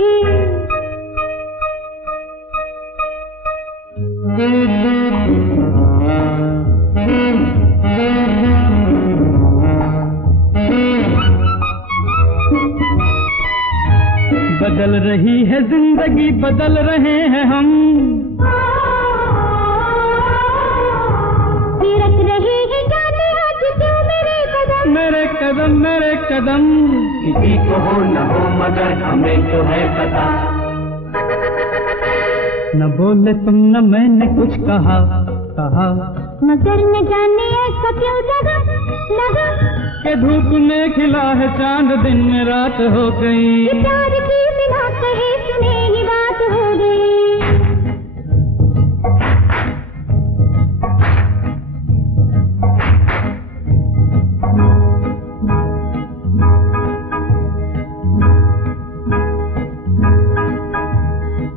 बदल रही है जिंदगी, बदल रहे हैं हम, थिरक रही है जाने आज क्यों मेरे कदम, मेरे कदम मेरे कदम। किसी को हो न हो मगर हमें तो है पता। न बोले तुम न मैंने कुछ कहा, मगर न जाने ऐसा क्यों लगा कि धूप में खिला है चांद, दिन में रात हो गई। प्यार की बिना कहे सुने ही बात हो गई।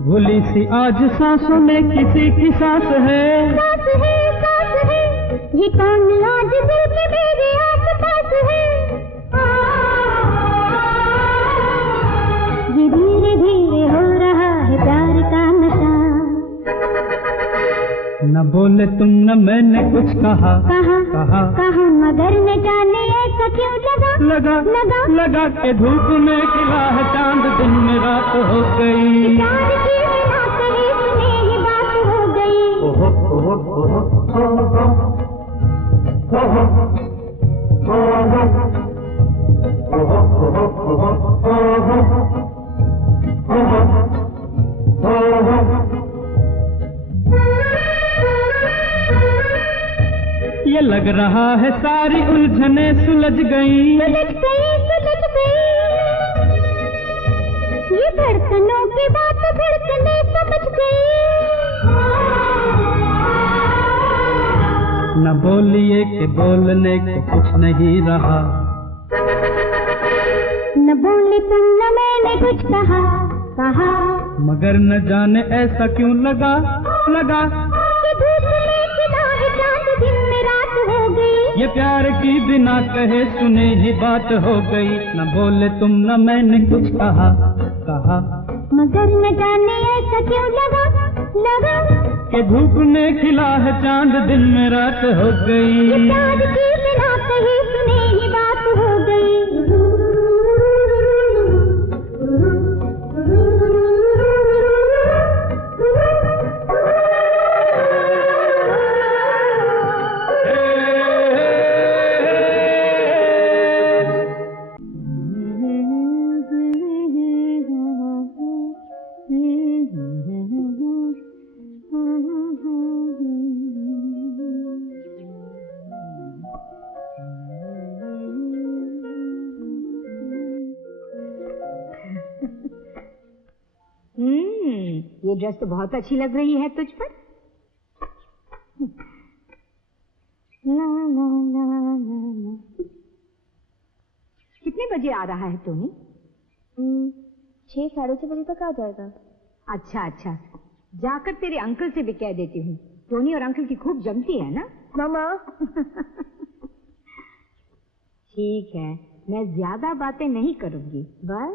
भूली सी आज सांसों में किसी की सांस है, सांस है, ये कौन आज दिल के मेरे आस पास है। ये धीरे धीरे हो रहा है प्यार का नशा। न बोले तुम न मैंने कुछ कहा, मगर न जाने ऐसा क्यों लगा के धूप में खिला है चांद, दिन में रात हो गई। प्यार की बिना कहे सुने ही बात हो गई। ये लग रहा है सारी उलझने सुलझ गई। ये धड़कनों की बात धड़कने समझ गई। न बोलिए कि बोलने को कुछ नहीं रहा, न बोले तुम न मैंने कुछ कहा, मगर न जाने ऐसा क्यों लगा कि धूप में खिला है चांद, दिन में रात हो गई। ये प्यार की बिना कहे सुने ही बात हो गई। न बोले तुम न मैंने कुछ कहा, मगर न जाने ऐसा क्यों लगा कि धूप में खिला है चांद, दिन में रात हो गई। ये प्यार की बिना कहे सुने ही बात हो गई। ये ड्रेस तो बहुत अच्छी लग रही है तुझ पर। कितने बजे आ रहा है टोनी? 6 साढ़े 6 बजे तक आ जाएगा। अच्छा, जाकर तेरे अंकल से भी कह देती हूँ। टोनी और अंकल की खूब जमती है ना मामा। ठीक है, मैं ज्यादा बातें नहीं करूंगी बस।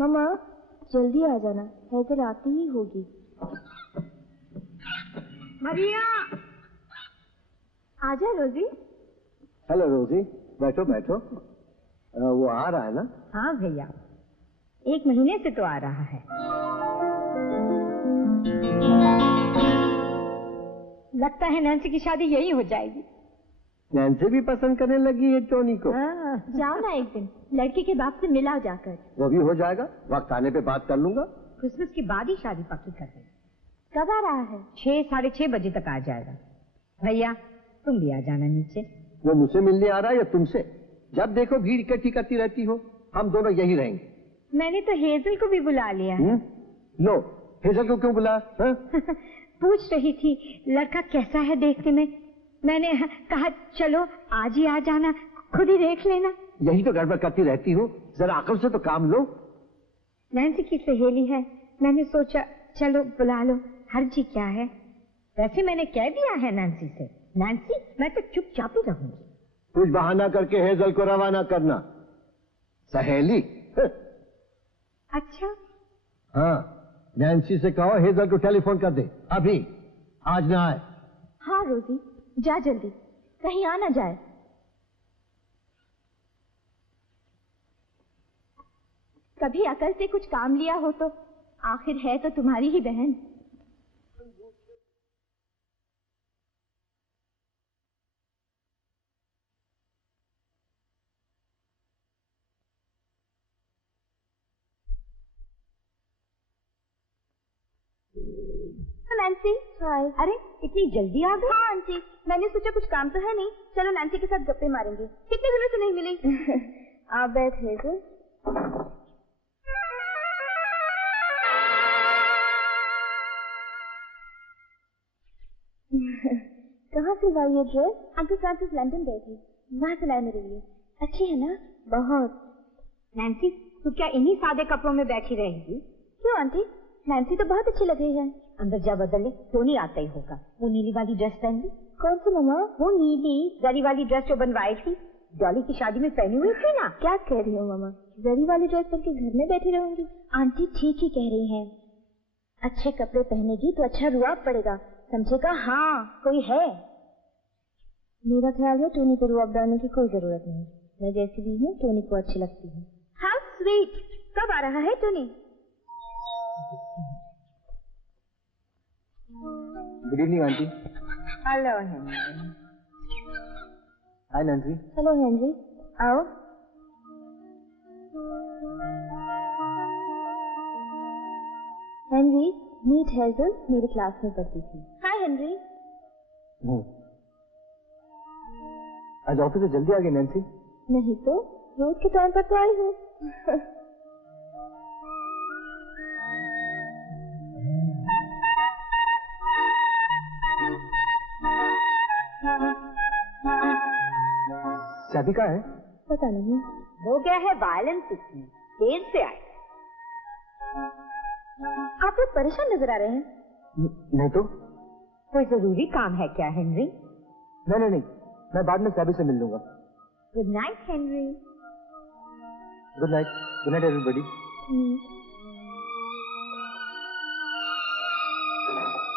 मामा जल्दी आ जाना, हैदर आती ही होगी। मरिया, आजा रोजी। हेलो रोजी, बैठो बैठो। वो आ रहा है ना? हाँ भैया, 1 महीने से तो आ रहा है। लगता है नैन्सी की शादी यही हो जाएगी। नैन्सी भी पसंद करने लगी है टोनी को। जाओ ना एक दिन, लड़की के बाप से मिलाओ जाकर। वो भी हो जाएगा, वक्त आने पे बात कर लूंगा। क्रिसमस के बाद ही शादी पक्की कर देंगे। कब आ रहा है? 6 साढ़े 6 बजे तक आ जाएगा। भैया तुम भी आ जाना नीचे। वो मुझसे मिलने आ रहा है या तुमसे? जब देखो भीड़ इकट्ठी करती रहती हो। हम दोनों यही रहेंगे। मैंने तो हेजल को भी बुला लिया है। लो, हेजल को क्यों बुला? पूछ रही थी लड़का कैसा है देखने में। मैंने कहा चलो आज ही आ जाना, खुद ही देख लेना। यही तो गड़बड़ करती रहती हो, जरा अकल से तो काम लो। नैन्सी की सहेली है, मैंने सोचा चलो बुला लो, हर्जी क्या है। वैसे मैंने कह दिया है नैन्सी से, नैन्सी मैं तो चुपचाप ही रहूंगी। कुछ बहाना करके हेजल को रवाना करना। सहेली? अच्छा हाँ, नैन्सी से कहो हेजल को टेलीफोन कर दे अभी, आज ना आए। हाँ रोजी, जा जल्दी, कहीं आ ना जाए। कभी अकल से कुछ काम लिया हो तो, आखिर है तो तुम्हारी ही बहन। नैन्सी, हाय। अरे इतनी जल्दी आ गई? हाँ आंटी, मैंने सोचा कुछ काम तो है नहीं, चलो नैन्सी के साथ गप्पे मारेंगे। कितने दिनों से नहीं मिली। आप बैठ हेजल। कहाँ से लाई ये ड्रेस? अंकल फ्रांसिस लंदन गए थे, वहाँ से लाए मेरे लिए। अच्छी है ना? बहुत। नैन्सी तू क्या इन्हीं सादे कपड़ों में बैठी रहेगी? क्यों आंटी, नैन्सी तो बहुत अच्छी लग रही है। अंदर जा बदल ले, टोनी आता ही होगा। वो नीली वाली ड्रेस पहन ली। कौन सी मम्मा? वो नीली जरी वाली ड्रेस जो बनवाई थी, डॉली की शादी में पहनी हुई थी ना। क्या कह रही हो मम्मा, जरी वाली ड्रेस पहन के घर में बैठी रहूंगी? आंटी ठीक ही कह रही हैं, अच्छे कपड़े पहनेगी तो अच्छा रुआब पड़ेगा, समझेगा? हाँ कोई है। मेरा ख्याल है टोनी को रुआब डालने की कोई जरूरत नहीं, मैं जैसी भी हूँ टोनी को अच्छी लगती हूँ। How sweet. कब आ रहा है Tony? Good evening aunty. Hello Henry. Hi Nancy. Hello Henry, आओ। हेनरी, मीट हेजल, मेरी क्लास में पढ़ती थी। हाय हेनरी। आज ऑफिस से जल्दी आ गई नैन्सी? नहीं तो, रोज के टाइम पर तो आई हूँ। शादी का है? पता नहीं। वो क्या है वायलेंस सीखने, देर से आए। आप लोग परेशान नजर आ रहे हैं। नहीं तो। कोई जरूरी काम है क्या हेनरी? नहीं, मैं बाद में सैबी से मिल लूंगा। Good night Henry. Good night everybody.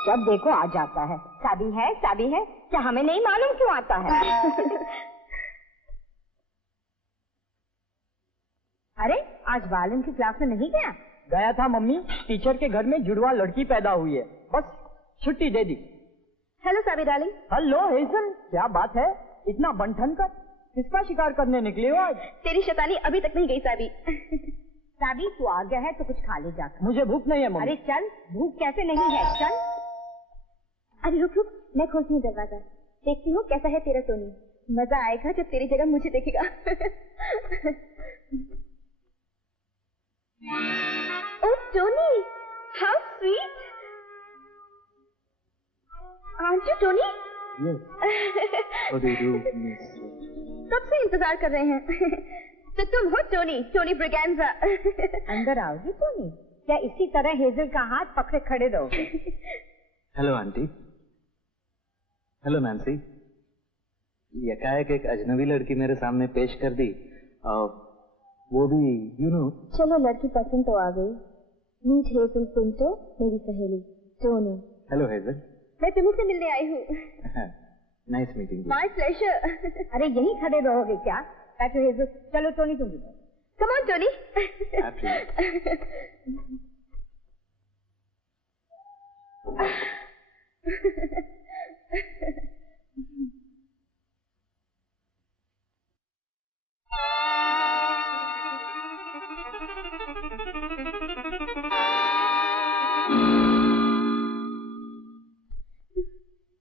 जब देखो आ जाता है, शादी है, क्या हमें नहीं मालूम क्यों आता है? अरे आज बालन की क्लास में नहीं गया? गया था मम्मी, टीचर के घर में जुड़वा लड़की पैदा हुई है, बस छुट्टी दे दी। Hello Sabi darling. Hello Hazel, क्या बात है, इतना बंठन कर, किसका शिकार करने निकले हो आज? तेरी शैतानी अभी तक नहीं गई साबी। साबी तू आ गया है तो कुछ खा ले जाकर। मुझे भूख नहीं है मम्मी। अरे चल, भूख कैसे नहीं है, चल। अरे रुक, मैं खोलती हूँ दरवाजा, देखती हूँ कैसा है तेरा टोनी। मजा आएगा जब तेरी जगह मुझे देखेगा। Oh Tony, how sweet. Aren't you Tony? कब से इंतजार कर रहे हैं। तो तुम हो टोनी ब्रिगेंजा। अंदर आओगी टोनी? क्या इसी तरह हेजल का हाथ पकड़े खड़े रहोगे? Hello aunty. Hello Nancy. यकायक एक अजनबी लड़की मेरे सामने पेश कर दी, वो भी यू नो। चलो लड़की पसंद तो आ गई, मीट हेजल पिंटो, मेरी सहेली टोनी। Hello hazel. मैं तुम्ही से मिलने आई हूँ। Nice meeting. My pleasure. अरे यहीं खड़े रहोगे क्या? बैठो हेजल। चलो टोनी तुम भी। Come on Tony.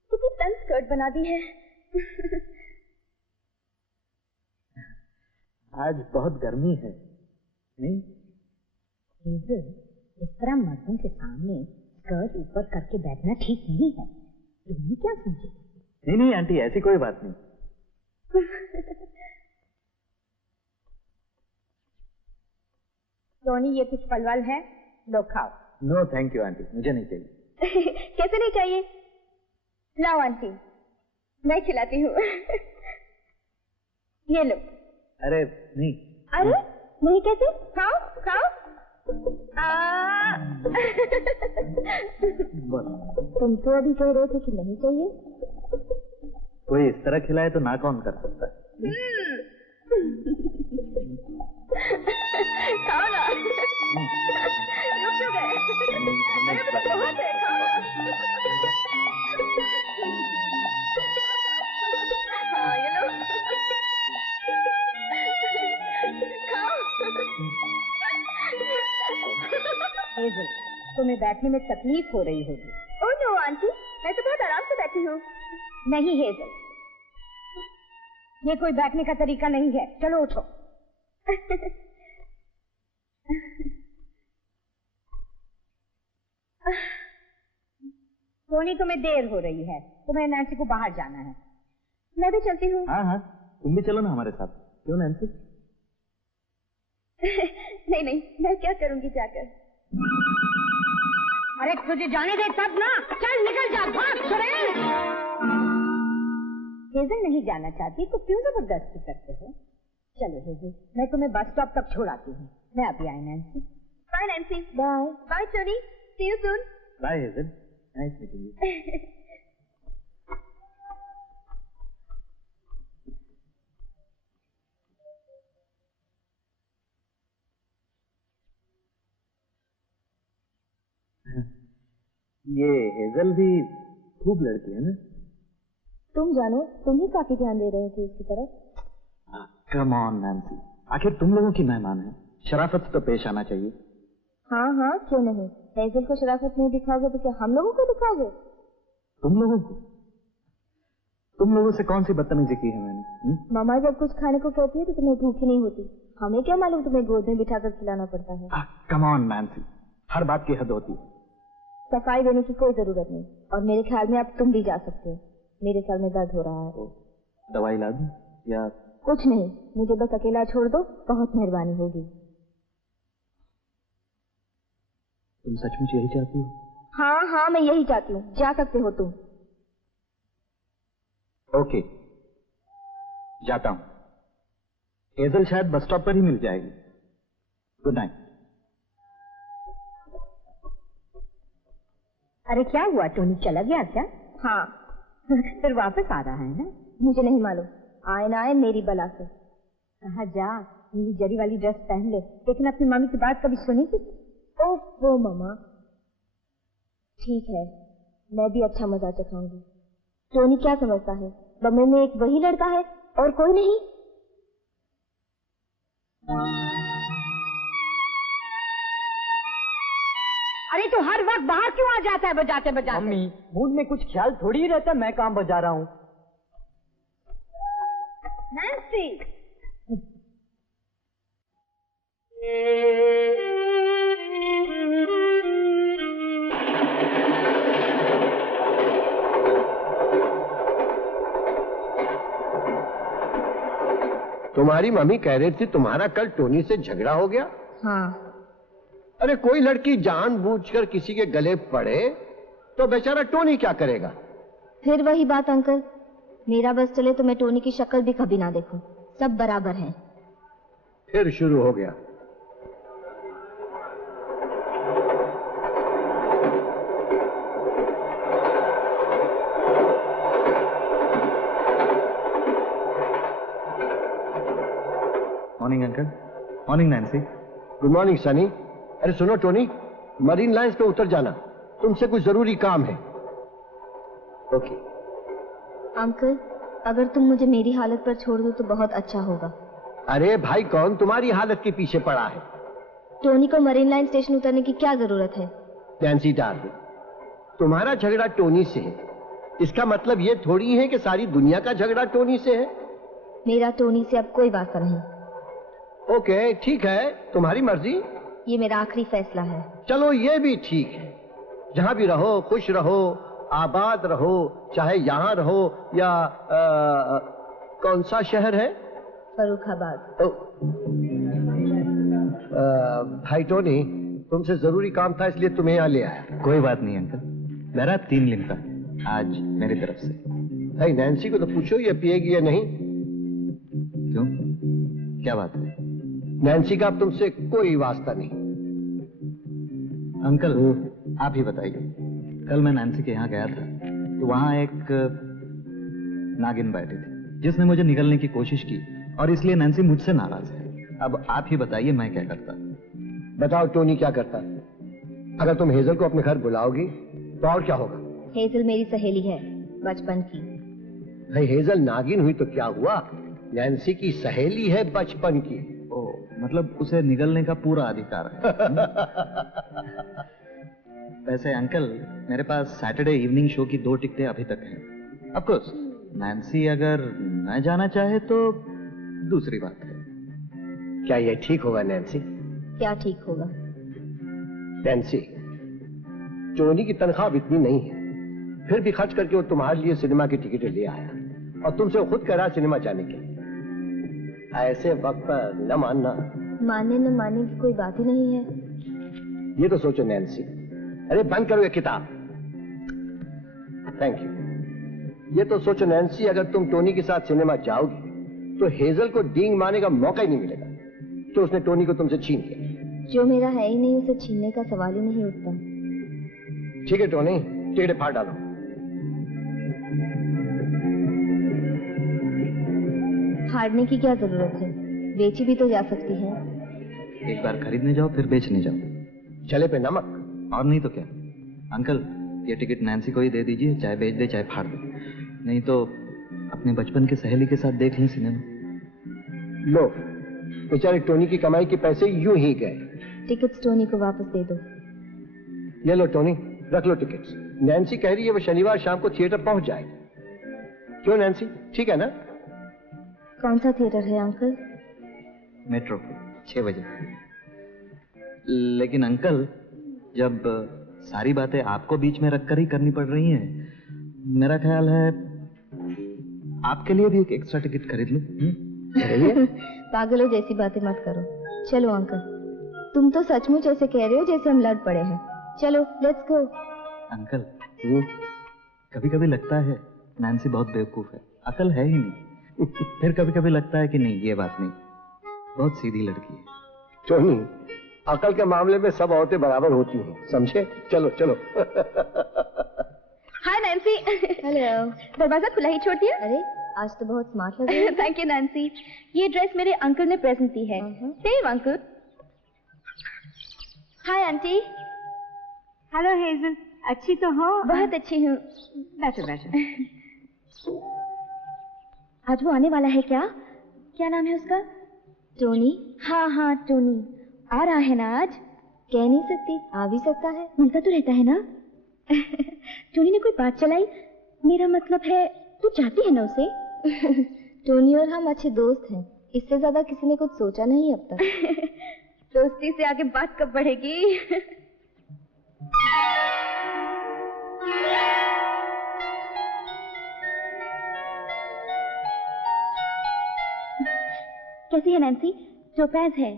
कितनी तंग स्कर्ट बना दी है। आज बहुत गर्मी है नहीं? हेजल, इस तरह मर्दों के सामने स्कर्ट ऊपर करके बैठना ठीक नहीं है। तुम्हें क्या समझे? नहीं नहीं आंटी, ऐसी कोई बात नहीं। टोनी, ये कुछ फलवल है, लो खाओ। नो थैंक यू आंटी, मुझे नहीं चाहिए। कैसे नहीं चाहिए? लाओ आंटी, मैं खिलाती हूँ। ये लो। अरे नहीं। अरे नहीं, कैसे? खाओ खाओ। बस तुम तो अभी कह रहे थे कि नहीं चाहिए। कोई इस तरह खिलाए तो ना कौन कर सकता है। खाओ ना। रुक क्यों गए? अरे वो तो बहुत है, खाओ ना। हाँ ये लो। खाओ। हेजल, तुम्हें बैठने में तकलीफ हो रही होगी। ओह नो आंटी, मैं तो बहुत आराम से बैठी हूँ। नहीं हेजल, ये कोई बैठने का तरीका नहीं है। चलो उठो। टोनी, तुम्हें देर हो रही है, तुम्हें नैन्सी को बाहर जाना है। मैं भी चलती हूँ। हाँ हाँ, तुम भी चलो ना हमारे साथ। क्यों नैन्सी? नहीं नहीं, मैं क्या करूंगी जाकर। अरे तुझे जाने दे तब ना। चल निकल जा, भाग सुरेश। हेजल नहीं जाना चाहती तो क्यों जबरदस्ती करते हो? चलो हेजल, मैं तुम्हें बस स्टॉप तक छोड़ाती हूँ। मैं अभी आई Nancy. Bye Nancy. Bye. Bye Tony, see you soon. Bye Hazel, nice meeting you. ये हेजल भी खूब लड़की है ना? तुम जानो, तुम ही काफी ध्यान दे रहे थे उसकी तरफ। कम ऑन नैन्सी, आखिर तुम लोगों की मेहमान है, शराफत से तो पेश आना चाहिए। हाँ हाँ, क्यों नहीं। हेजल को शराफत नहीं दिखाओगे तो क्या हम लोगों को दिखाओगे? तुम लोगों को? तुम लोगों से कौन सी बदतमीजी की है मैंने? मामा जब कुछ खाने को कहती है तो तुम्हें भूख ही नहीं होती। हमें क्या मालूम तुम्हें गोद में बिठाकर खिलाना पड़ता है। कम ऑन नैन्सी, हर बात की हद होती है। सफाई देने की कोई जरूरत नहीं, और मेरे ख्याल में अब तुम भी जा सकते हो। मेरे सर में दर्द हो रहा है। दवाई ला दूं या? कुछ नहीं, मुझे बस अकेला छोड़ दो, बहुत मेहरबानी होगी। तुम सचमुच यही चाहती हो? हाँ हाँ, मैं यही चाहती हूँ। जा सकते हो तुम। ओके, जाता हूं। हेजल शायद बस स्टॉप पर ही मिल जाएगी। Good night. अरे क्या हुआ, टोनी चला गया क्या? हाँ। फिर वापस आ रहा है ना? मुझे नहीं मालूम, आए ना आए मेरी बला से। कहा जा, नीली जरी वाली ड्रेस पहन ले। लेकिन अपनी मम्मी की बात कभी सुनी थी? ओह मामा, ठीक है, मैं भी अच्छा मजा चखाऊंगी। टोनी क्या समझता है, बम्बई में एक वही लड़का है और कोई नहीं? अरे तो हर वक्त बाहर क्यों आ जाता है बजाते बजाते? मम्मी, मूड में कुछ ख्याल थोड़ी ही रहता, मैं काम बजा रहा हूँ। नैन्सी। तुम्हारी मम्मी कह रही थी तुम्हारा कल टोनी से झगड़ा हो गया। हाँ। अरे कोई लड़की जानबूझकर किसी के गले पड़े तो बेचारा टोनी क्या करेगा? फिर वही बात अंकल, मेरा बस चले तो मैं टोनी की शक्ल भी कभी ना देखूं। सब बराबर हैं। फिर शुरू हो गया। Morning Nancy. Good morning Sunny. अरे सुनो टोनी, मरीन लाइन्स पे उतर जाना, तुमसे कुछ जरूरी काम है। ओके। अंकल, अगर तुम मुझे मेरी हालत पर छोड़ दो तो बहुत अच्छा होगा। अरे भाई, कौन तुम्हारी हालत के पीछे पड़ा है? टोनी को मरीन लाइन स्टेशन उतरने की क्या जरूरत है? नैन्सी डार्लिंग, तुम्हारा झगड़ा टोनी से है, इसका मतलब ये थोड़ी है कि सारी दुनिया का झगड़ा टोनी से है। मेरा टोनी से अब कोई वास्ता नहीं। ओके ठीक है, तुम्हारी मर्जी। ये मेरा आखिरी फैसला है। चलो ये भी ठीक है। जहां भी रहो खुश रहो, आबाद रहो, चाहे यहाँ रहो या कौन सा शहर है? फर्रुखाबाद। भाई टोनी, तुमसे जरूरी काम था इसलिए तुम्हें यहाँ ले आया। कोई बात नहीं अंकल, मेरा 3 लिम्का आज मेरी तरफ से। भाई नैन्सी को तो पूछो ये पिएगी या नहीं। क्यों, क्या बात है? नैन्सी का अब तुमसे कोई वास्ता नहीं। अंकल आप ही बताइए, कल मैं नैन्सी के यहाँ गया था तो वहां एक नागिन बैठी थी जिसने मुझे निगलने की कोशिश की और इसलिए नैन्सी मुझसे नाराज है। अब आप ही बताइए मैं क्या करता? बताओ टोनी क्या करता? अगर तुम हेजल को अपने घर बुलाओगी तो और क्या होगा? हेजल मेरी सहेली है, बचपन की। भाई हेजल नागिन हुई तो क्या हुआ? नैन्सी की सहेली है बचपन की। ओ, मतलब उसे निगलने का पूरा अधिकार है। वैसे अंकल, मेरे पास सैटरडे इवनिंग शो की 2 टिकटें अभी तक हैं। ऑफ कोर्स नैन्सी अगर न जाना चाहे तो दूसरी बात है। क्या ये ठीक होगा नैन्सी? क्या ठीक होगा? नैन्सी, टोनी की तनख्वाह अब इतनी नहीं है, फिर भी खर्च करके वो तुम्हारे लिए सिनेमा की टिकटें ले आया और तुमसे वो खुद कह रहा सिनेमा जाने के लिए। ऐसे वक्त पर न मानना। मानने न मानने की कोई बात ही नहीं है। ये तो सोचो नैन्सी। अरे बंद करो ये किताब। Thank you. ये तो सोचो नैन्सी, अगर तुम टोनी के साथ सिनेमा जाओगी तो हेजल को डींग मारने का मौका ही नहीं मिलेगा कि उसने टोनी को तुमसे छीन लिया। जो मेरा है ही नहीं उसे छीनने का सवाल ही नहीं उठता। ठीक है टोनी, टिकट फाड़ डालो। फाड़ने की क्या जरूरत है, बेची भी तो जा सकती है। एक बार खरीदने जाओ फिर बेचने जाओ। चले पे नमक। और नहीं तो क्या। अंकल, ये टिकट नैन्सी को ही दे दीजिए, चाहे बेच दे चाहे फाड़ दे, नहीं तो अपने बचपन के सहेली के साथ देख लें सिनेमा। लो, बेचारे टोनी की कमाई के पैसे यूं ही गए। टिकट्स टोनी को वापस दे दो। ये लो टोनी, रख लो टिकट्स। नैन्सी कह रही है वो शनिवार शाम को थिएटर पहुंच जाएगी। क्यों नैन्सी, ठीक है ना? कौन सा थिएटर है अंकल? मेट्रो, 6 बजे। लेकिन अंकल, जब सारी बातें आपको बीच में रखकर ही करनी पड़ रही हैं, मेरा ख्याल है आपके लिए भी एक एक्स्ट्रा टिकट खरीद लूं। पागलों जैसी बातें मत करो। चलो अंकल, तुम तो सचमुच ऐसे कह रहे हो जैसे हम लड़ पड़े हैं। चलो लेट्स गो। अंकल, कभी कभी लगता है नैन्सी बहुत बेवकूफ है, अकल है ही नहीं। फिर कभी कभी लगता है कि नहीं, ये बात नहीं, बहुत सीधी लड़की है। टोनी, अकल के मामले में सब औरतें बराबर होती हैं, समझे? चलो चलो। हाय नैन्सी। हेलो। दरवाजा खुला ही छोड़ दिया? अरे आज तो बहुत स्मार्ट लग रही है। Thank you Nancy. ये ड्रेस मेरे अंकल ने प्रेजेंट की है। Same uncle. Hi aunty. Hello hazel, अच्छी तो हो? बहुत अच्छी हूँ। बैठो बैठो। आज वो आने वाला है क्या? क्या नाम है उसका? टोनी। हाँ हाँ टोनी आ रहा है ना आज? कह नहीं सकती, आ भी सकता है। मिलता तो रहता है ना। टोनी ने कोई बात चलाई, मेरा मतलब है तू चाहती है ना उसे? टोनी और हम अच्छे दोस्त हैं, इससे ज्यादा किसी ने कुछ सोचा नहीं अब तक। दोस्ती से आगे बात कब बढ़ेगी? कैसी है नैन्सी? टोपैज है।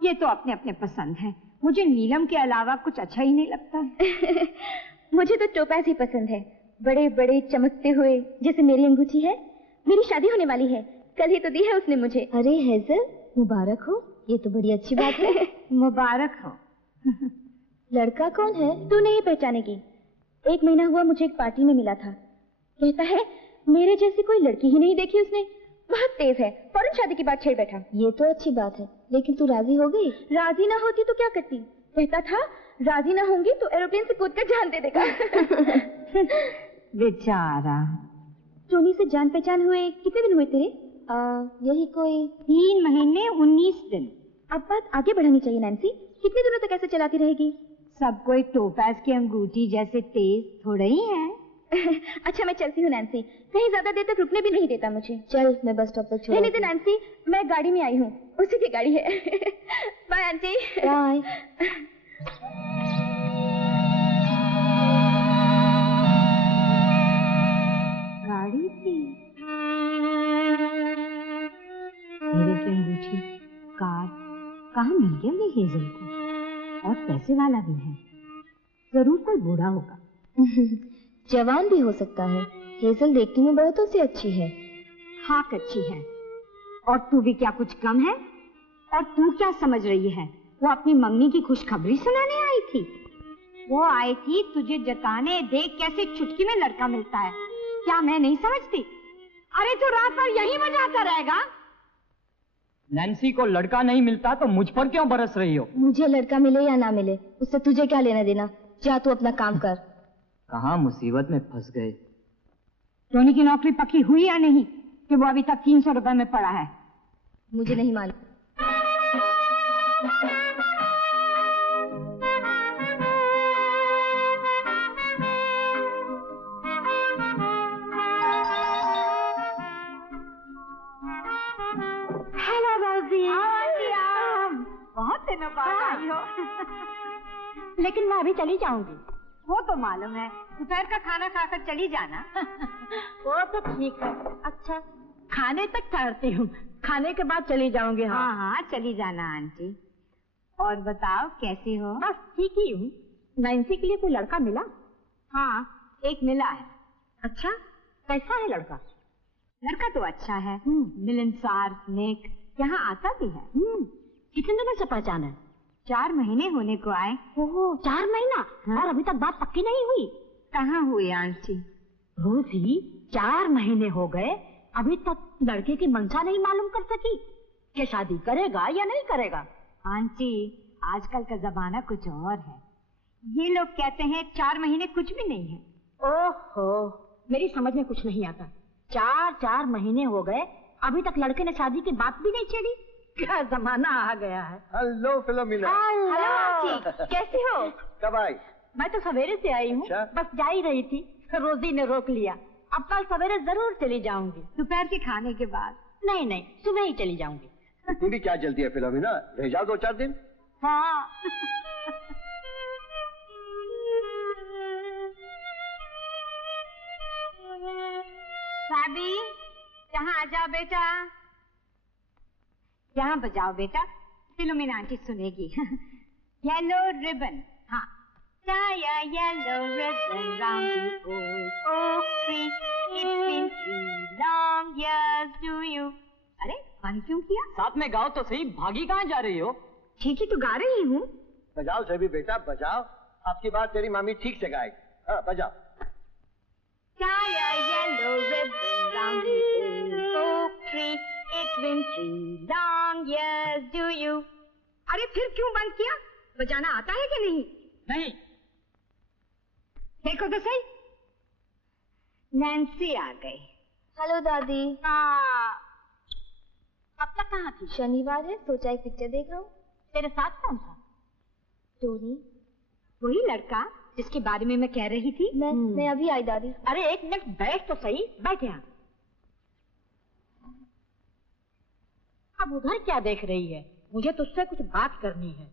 ये तो अपने अपने पसंद है, मुझे नीलम के अलावा कुछ अच्छा ही नहीं लगता। मुझे तो टोपैज ही पसंद है, बड़े बड़े चमकते हुए, जैसे मेरी अंगूठी है। मेरी शादी होने वाली है, कल ही तो दी है उसने मुझे। अरे हेजल, मुबारक हो, ये तो बड़ी अच्छी बात है। मुबारक हो। लड़का कौन है? तू नहीं पहचानेगी। 1 महीना हुआ मुझे एक पार्टी में मिला था। कहता है मेरे जैसी कोई लड़की ही नहीं देखी उसने, बहुत तेज है, फौरन शादी की बात छेड़ बैठा। ये तो अच्छी बात है, लेकिन तू राजी हो गई? राजी ना होती तो क्या करती? कहता था राजी ना होंगी तो एरोप्लेन से कूद कर जान दे देगा। बेचारा। टोनी से जान पहचान हुए कितने दिन हुए तेरे? यही कोई 3 महीने 19 दिन। अब बात आगे बढ़ानी चाहिए नैन्सी। कितने दिनों तक ऐसे चलाती रहेगी? सब कोई टोपाज की अंगूठी जैसे तेज थोड़ा ही है। अच्छा मैं चलती हूँ नैन्सी, कहीं ज्यादा देर तक रुकने भी नहीं देता मुझे। चल मैं बस स्टॉप पर छोड़। नहीं नैन्सी, मैं गाड़ी में आई हूँ, उसी की गाड़ी है। Bye aunty. बाय। गाड़ी थी, हीरे की अंगूठी, कार, कहाँ मिल गया ये हेजल को? और पैसे वाला भी है, जरूर कोई बूढ़ा होगा। जवान भी हो सकता है। हेजल देखने में बहुतों से अच्छी है। हाँ अच्छी है, और तू भी क्या कुछ कम है? और तू क्या समझ रही है, वो अपनी मम्मी की खुशखबरी सुनाने आई थी। वो आई थी तुझे जताने, देख कैसे चुटकी में लड़का मिलता है। क्या मैं नहीं समझती? अरे तू रात भर यही बजाता रहेगा। नैन्सी को लड़का नहीं मिलता तो मुझ पर क्यों बरस रही हो? मुझे लड़का मिले या ना मिले उससे तुझे क्या लेना देना। जा तू अपना काम कर। कहाँ मुसीबत में फंस गए। टोनी की नौकरी पक्की हुई या नहीं कि वो अभी तक 300 रुपए में पड़ा है? मुझे नहीं मालूम। हेलो रोजी। बहुत दिनों बाद आई हो। लेकिन मैं अभी चली जाऊंगी। वो तो मालूम है, दोपहर का खाना खाकर चली जाना। वो तो ठीक है। अच्छा खाने तक ठहरती हूँ, खाने के बाद चली जाऊंगी। हाँ हाँ चली जाना आंटी। और बताओ कैसी हो? बस ठीक ही हूँ। नैन्सी के लिए कोई लड़का मिला? हाँ एक मिला है। अच्छा कैसा है लड़का? लड़का तो अच्छा है, मिलनसार, नेक, यहाँ आता भी है। कितने दिनों से पहचान है? 4 महीने होने को आए। ओह 4 महीना। हाँ? और अभी तक बात पक्की नहीं हुई? कहाँ हुई आंटी? रोजी 4 महीने हो गए, अभी तक लड़के की मंशा नहीं मालूम कर सकी कि शादी करेगा या नहीं करेगा। आंटी आजकल का जमाना कुछ और है। ये लोग कहते हैं 4 महीने कुछ भी नहीं है। ओहो मेरी समझ में कुछ नहीं आता। 4 महीने हो गए, अभी तक लड़के ने शादी की बात भी नहीं छेड़ी। क्या जमाना आ गया है। Hello Philomena. हेलो आंटी, कैसी हो? कब आई? मैं तो सवेरे से आई हूँ। अच्छा? बस जा ही रही थी, रोजी ने रोक लिया। अब कल सवेरे जरूर चली जाऊंगी, दोपहर के खाने के बाद। नहीं सुबह ही चली जाऊंगी। इतनी क्या जल्दी है फिलोमिना? रह जाओ 2-4 दिन। हाँ भाभी यहाँ आ जाओ बेटा, यहाँ बजाओ बेटा, फिलोमिना आंटी सुनेगी। Yellow ribbon. हाँ tie a yellow ribbon round the old oak tree. It's been 3 long years to you. अरे बंद क्यों किया? साथ में गाओ तो सही, भागी कहाँ जा रही हो? ठीक ही तो गा रही हूँ। बजाओ सभी बेटा बजाओ, आपकी बात तेरी मामी ठीक से गाएगी। हाँ बजाओ। Tie a yellow ribbon round the old oak tree. It's been 3 long years to you. अरे फिर क्यों बंद किया? बजाना आता है कि नहीं? नहीं। देखो तो सही, नैन्सी आ गई। हेलो दादी। अब तक कहाँ थी? शनिवार है, सोचा एक पिक्चर देख रहा हूँ। तेरे साथ कौन था? टोनी। वही लड़का जिसके बारे में मैं कह रही थी। मैं अभी आई दादी। अरे 1 मिनट बैठ तो सही, बैठ यहाँ। अब उधर क्या देख रही है? मुझे तुझसे कुछ बात करनी है।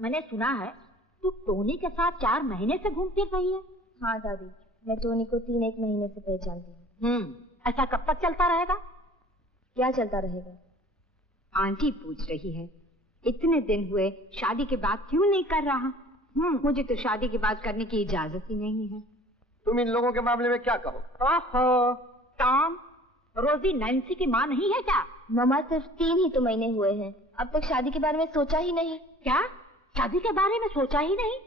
मैंने सुना है तू टोनी के साथ 4 महीने से घूम फिर रही है। हाँ दादी, मैं टोनी को 3-1 महीने से पहचानती हूँ। ऐसा कब तक चलता रहेगा? क्या चलता रहेगा? आंटी पूछ रही है, इतने दिन हुए शादी की बात क्यों नहीं कर रहा? मुझे तो शादी की बात करने की इजाजत ही नहीं है। तुम इन लोगों के मामले में क्या कहो? ओहो टॉम, रोजी नैन्सी की माँ नहीं है क्या? मामा सिर्फ 3 ही तो महीने हुए हैं, अब तक शादी के बारे में सोचा ही नहीं। क्या? शादी के बारे में सोचा ही नहीं?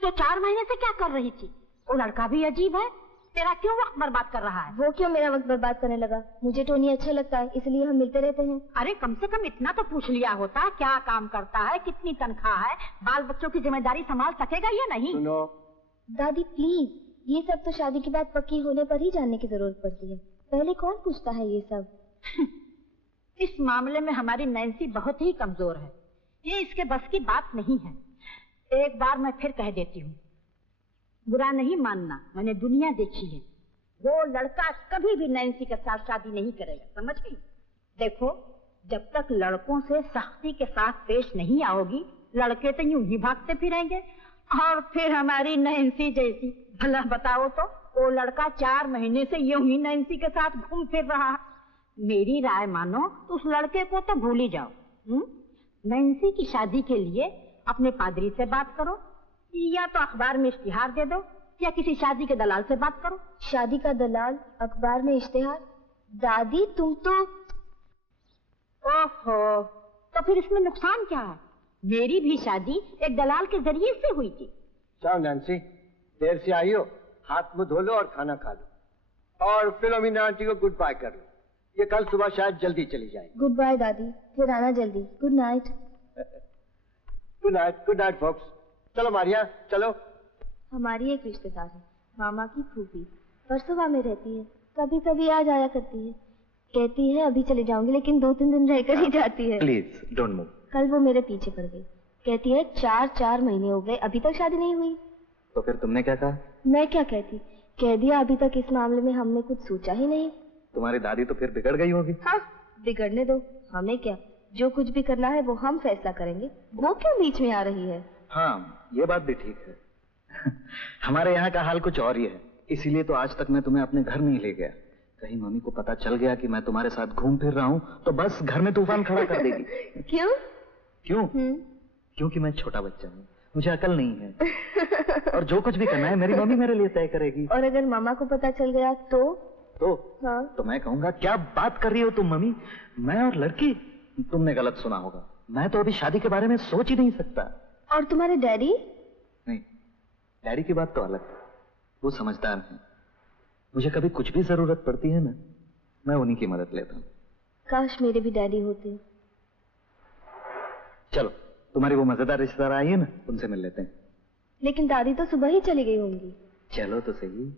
तो 4 महीने से क्या कर रही थी? वो लड़का भी अजीब है, तेरा क्यों वक्त बर्बाद कर रहा है? वो क्यों मेरा वक्त बर्बाद करने लगा? मुझे टोनी अच्छा लगता है, इसलिए हम मिलते रहते हैं। अरे कम से कम इतना तो पूछ लिया होता, क्या काम करता है, कितनी तनख्वाह है, बाल बच्चों की जिम्मेदारी संभाल सकेगा या नहीं? सुनो दादी प्लीज, ये सब तो शादी के बाद पक्की होने पर ही जानने की जरूरत पड़ती है, पहले कौन पूछता है ये सब? इस मामले में हमारी नैन्सी बहुत ही कमजोर है, ये इसके बस की बात नहीं है। एक बार मैं फिर कह देती हूँ, बुरा नहीं मानना, मैंने दुनिया देखी है, वो लड़का कभी भी नैन्सी के साथ शादी नहीं करेगा, समझ गई? देखो, जब तक लड़कों से सख्ती के साथ पेश नहीं आओगी, लड़के तो यूं ही भागते फिरेंगे। और फिर हमारी नैन्सी जैसी, भला बताओ तो, वो लड़का 4 महीने से यूं ही नैन्सी के साथ घूम फिर रहा। मेरी राय मानो तो उस लड़के को तो भूल ही जाओ। नैन्सी की शादी के लिए अपने पादरी से बात करो, या तो अखबार में इश्तिहार दे दो, या किसी शादी के दलाल से बात करो। शादी का दलाल, अखबार में इश्तिहार? दादी तुम तो... ओहो, तो फिर इसमें नुकसान क्या है? मेरी भी शादी एक दलाल के जरिए से हुई थी। जाओ नैन्सी, देर से आई हो, हाथ मुंह धो लो और खाना खा लो, और फिलोमिना आंटी को गुड बाय कर लो, ये कल सुबह शायद जल्दी चली जाएगी। गुड बाय दादी, फिर आना जल्दी। Good night. Good night folks. चलो मारिया, चलो। हमारी एक रिश्तेदार है, मामा की फूफी, परसों में रहती है, कभी कभी आ जाया करती है, कहती है अभी चले जाऊंगी, लेकिन 2-3 दिन रहकर ही जाती है। Please don't move. कल वो मेरे पीछे पड़ गई, कहती है 4 महीने हो गए अभी तक शादी नहीं हुई। तो फिर तुमने क्या कहा? मैं क्या कहती, कह दिया अभी तक इस मामले में हमने कुछ सोचा ही नहीं। तुम्हारी दादी तो फिर बिगड़ गई होगी। हाँ, बिगड़ने दो, हमें क्या, जो कुछ भी करना है वो हम फैसला करेंगे, वो क्यों बीच में आ रही है? हाँ, ये बात भी ठीक है। हमारे यहाँ का हाल कुछ और ही है, इसीलिए तो आज तक मैं तुम्हें अपने घर नहीं ले गया। कहीं मम्मी को पता चल गया कि मैं तुम्हारे साथ घूम फिर रहा हूँ तो बस घर में तूफान खड़ा कर देगी। क्यों? क्योंकि मैं छोटा बच्चा हूँ, मुझे अकल नहीं है, और जो कुछ भी करना है मेरी मम्मी मेरे लिए तय करेगी। और अगर मामा को पता चल गया तो? हाँ? तो मैं कहूँगा क्या बात कर रही हो तुम मम्मी, मैं और लड़की? तुमने गलत सुना होगा, मैं तो अभी शादी के बारे में सोच ही नहीं सकता। और तुम्हारे डैडी? नहीं, डैडी की बात तो अलग है, वो समझदार हैं, मुझे कभी कुछ भी जरूरत पड़ती है ना, मैं उन्हीं की मदद लेता हूँ। काश मेरे भी डैडी होते। चलो, तुम्हारी वो मजेदार रिश्तेदार आई है ना, उनसे मिल लेते हैं। लेकिन दादी तो सुबह ही चली गई होंगी। चलो तो सही।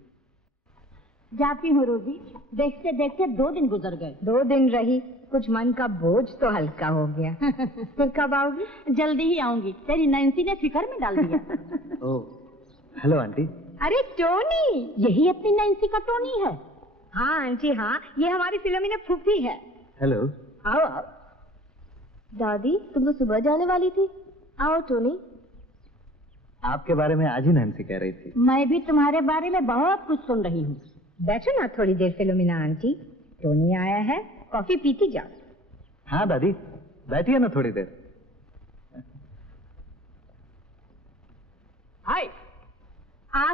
जाती हूँ रोजी, देखते देखते 2 दिन गुजर गए। 2 दिन रही, कुछ मन का बोझ तो हल्का हो गया। फिर कब आओगी? जल्दी ही आऊंगी, तेरी नैन्सी ने फिक्र में डाल दिया। ओह, हेलो आंटी। अरे टोनी, यही अपनी नैन्सी का टोनी है। हाँ आंटी हाँ, ये हमारी फिलोमिना फूफी है। हेलो। आओ आओ। दादी तुम तो सुबह जाने वाली थी, आओ टोनी। आपके बारे में आज ही नैन्सी कह रही थी। मैं भी तुम्हारे बारे में बहुत कुछ सुन रही हूँ। बैठो ना थोड़ी देर फिलोमिना आंटी, टोनी आया है, कॉफी पीती जाओ। हाँ दादी, बैठिए ना थोड़ी देर। हाय।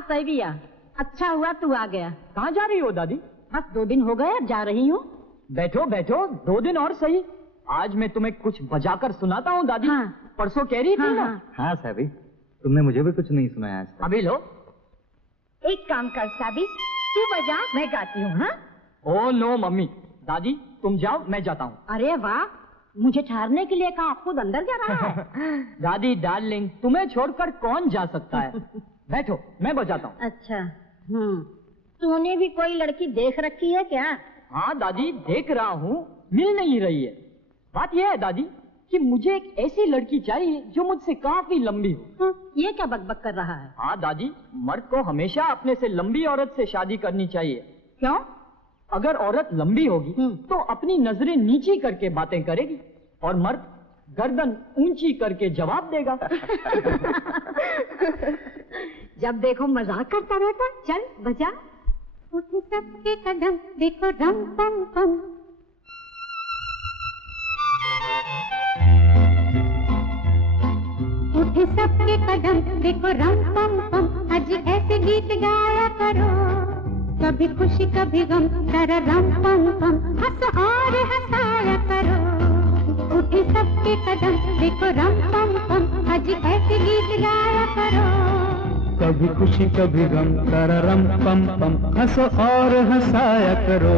सैविया, अच्छा हुआ तू आ गया। कहाँ जा रही हो दादी? बस 2 दिन हो गए, जा रही हूँ। बैठो बैठो, 2 दिन और सही। आज मैं तुम्हें कुछ बजाकर सुनाता हूँ दादी। हाँ। परसों कह रही थी ना। हाँ साहबी, तुमने मुझे भी कुछ नहीं सुनाया आज तक। अभी लो। एक काम कर साबी, तू बजा, मैं गाती हूँ। हाँ? ओ नो मम्मी, दादी तुम जाओ, मैं जाता हूँ। अरे वाह, मुझे ठहरने के लिए कहा, खुद अंदर जा रहा है। दादी डार्लिंग, तुम्हें छोड़कर कौन जा सकता है? बैठो, मैं बजाता हूँ। अच्छा, तूने भी कोई लड़की देख रखी है क्या? हाँ दादी, देख रहा हूँ, मिल नहीं रही है। बात यह है दादी कि मुझे एक ऐसी लड़की चाहिए जो मुझसे काफी लंबी हो। ये क्या बकबक कर रहा है? हाँ दादी, मर्द को हमेशा अपने से लंबी औरत से शादी करनी चाहिए। क्यों? अगर औरत लंबी होगी तो अपनी नजरें नीची करके बातें करेगी, और मर्द गर्दन ऊंची करके जवाब देगा। जब देखो मजाक करता रहता। चल बजा। उठे सबके कदम देखो रम पम पम, उठे सबके कदम देखो रम पम पम, आज ऐसे गीत गाया करो, कभी खुशी कभी गम, तारा रम पम पम, हंस और हंसाया करो। उठे सबके कदम देखो रम पम पम, आज ऐसे गीत गाया करो, कभी खुशी कभी गम, तररम पम पम, हंसो और हंसाया करो।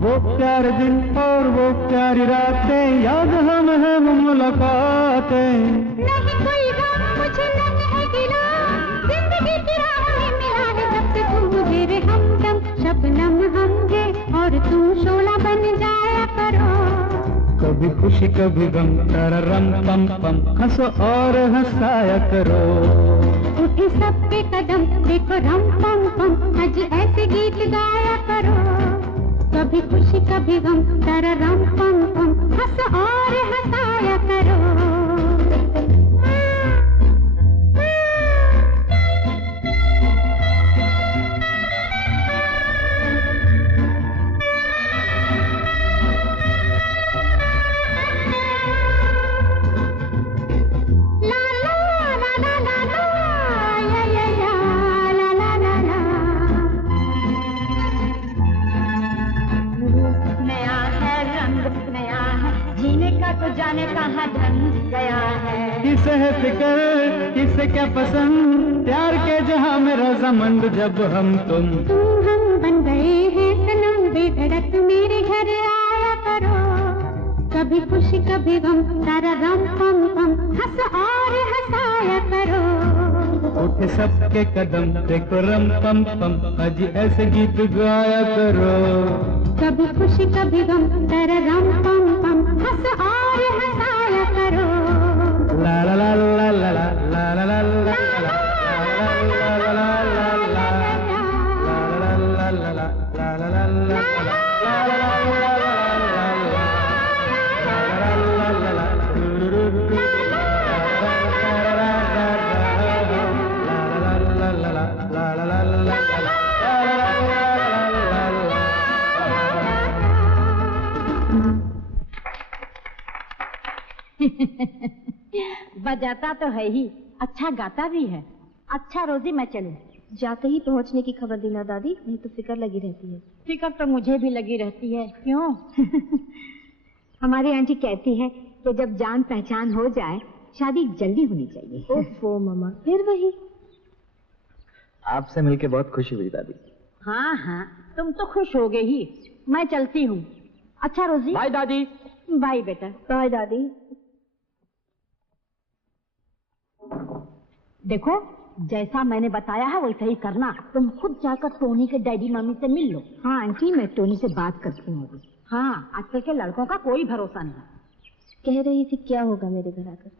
वो प्यारे दिन और वो प्यारी रातें, याद हम है वो मुलाकातें। नहीं कोई गम मुझे नहीं है गिला, जिंदगी की राह में मिला है जब से तुम मुझे रे हमदम। शबनम हम गे और तुम शोला बन जाया करो। कभी खुशी कभी गम, तररम पम पम, हंसो और हंसाया करो। उठे सबके कदम देखो रम पम पम, आज ऐसे गीत गाया करो। कभी खुशी कभी गम, तररम पम पम, हंस और हंसाया करो। तो जाने कहाँ ढंग गया है। किसे है फिक्र किसे क्या पसंद, प्यार के जहां में रजामंद जब हम तुम बन गए हैं सनम, बेधड़क मेरे घर आया करो। कभी खुशी कभी गम, तररम पम पम, हंस और हंसाया करो। उठे सबके कदम देखो रम पम पम, आज ऐसे गीत गाया करो। कभी खुशी कभी गम, तररम पम पम, हंस और हंसाया करो। ला ला ला ला ला ला ला ला ला ला बजाता तो है ही, अच्छा गाता भी है। अच्छा रोजी मैं चलूं। जाते ही पहुंचने की खबर देना दादी, नहीं तो फिक्र लगी रहती है। फिक्र तो मुझे भी लगी रहती है। क्यों? हमारी आंटी कहती है कि जब जान पहचान हो जाए शादी जल्दी होनी चाहिए। ओफो मामा, फिर वही। आपसे मिलके बहुत खुशी हुई दादी। हाँ हाँ, तुम तो खुश हो गई ही। मैं चलती हूँ। अच्छा रोजी। बाय दादी। बाय बेटा। बाय दादी। देखो, जैसा मैंने बताया है वैसा ही करना। तुम खुद जाकर टोनी के डैडी मम्मी से मिल लो। हाँ आंटी, मैं टोनी से बात करती हूँ अभी। हाँ, आजकल के लड़कों का कोई भरोसा नहीं। कह रही थी क्या होगा मेरे घर आकर,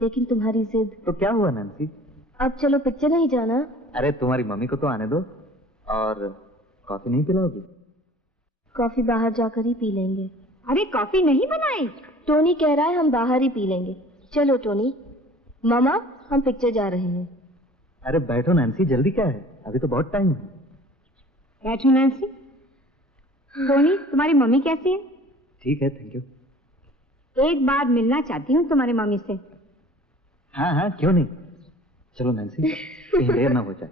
लेकिन तुम्हारी जिद। तो क्या हुआ नैन्सी? अब चलो पिक्चर नहीं जाना। अरे तुम्हारी मम्मी को तो आने दो। और कॉफी नहीं पिलाओगी? कॉफी बाहर जाकर ही पी लेंगे। अरे कॉफी नहीं बनाई? टोनी कह रहा है हम बाहर ही पी लेंगे। चलो टोनी। मामा, हम पिक्चर जा रहे हैं। अरे बैठो नैन्सी, जल्दी क्या है, अभी तो बहुत टाइम है। बैठो नैन्सी। टोनी, तुम्हारी मम्मी कैसी है? ठीक है, थैंक यू। एक बार मिलना चाहती हूँ तुम्हारी मम्मी से। हाँ हाँ, क्यों नहीं। चलो नैन्सी, कहीं देर ना हो जाए।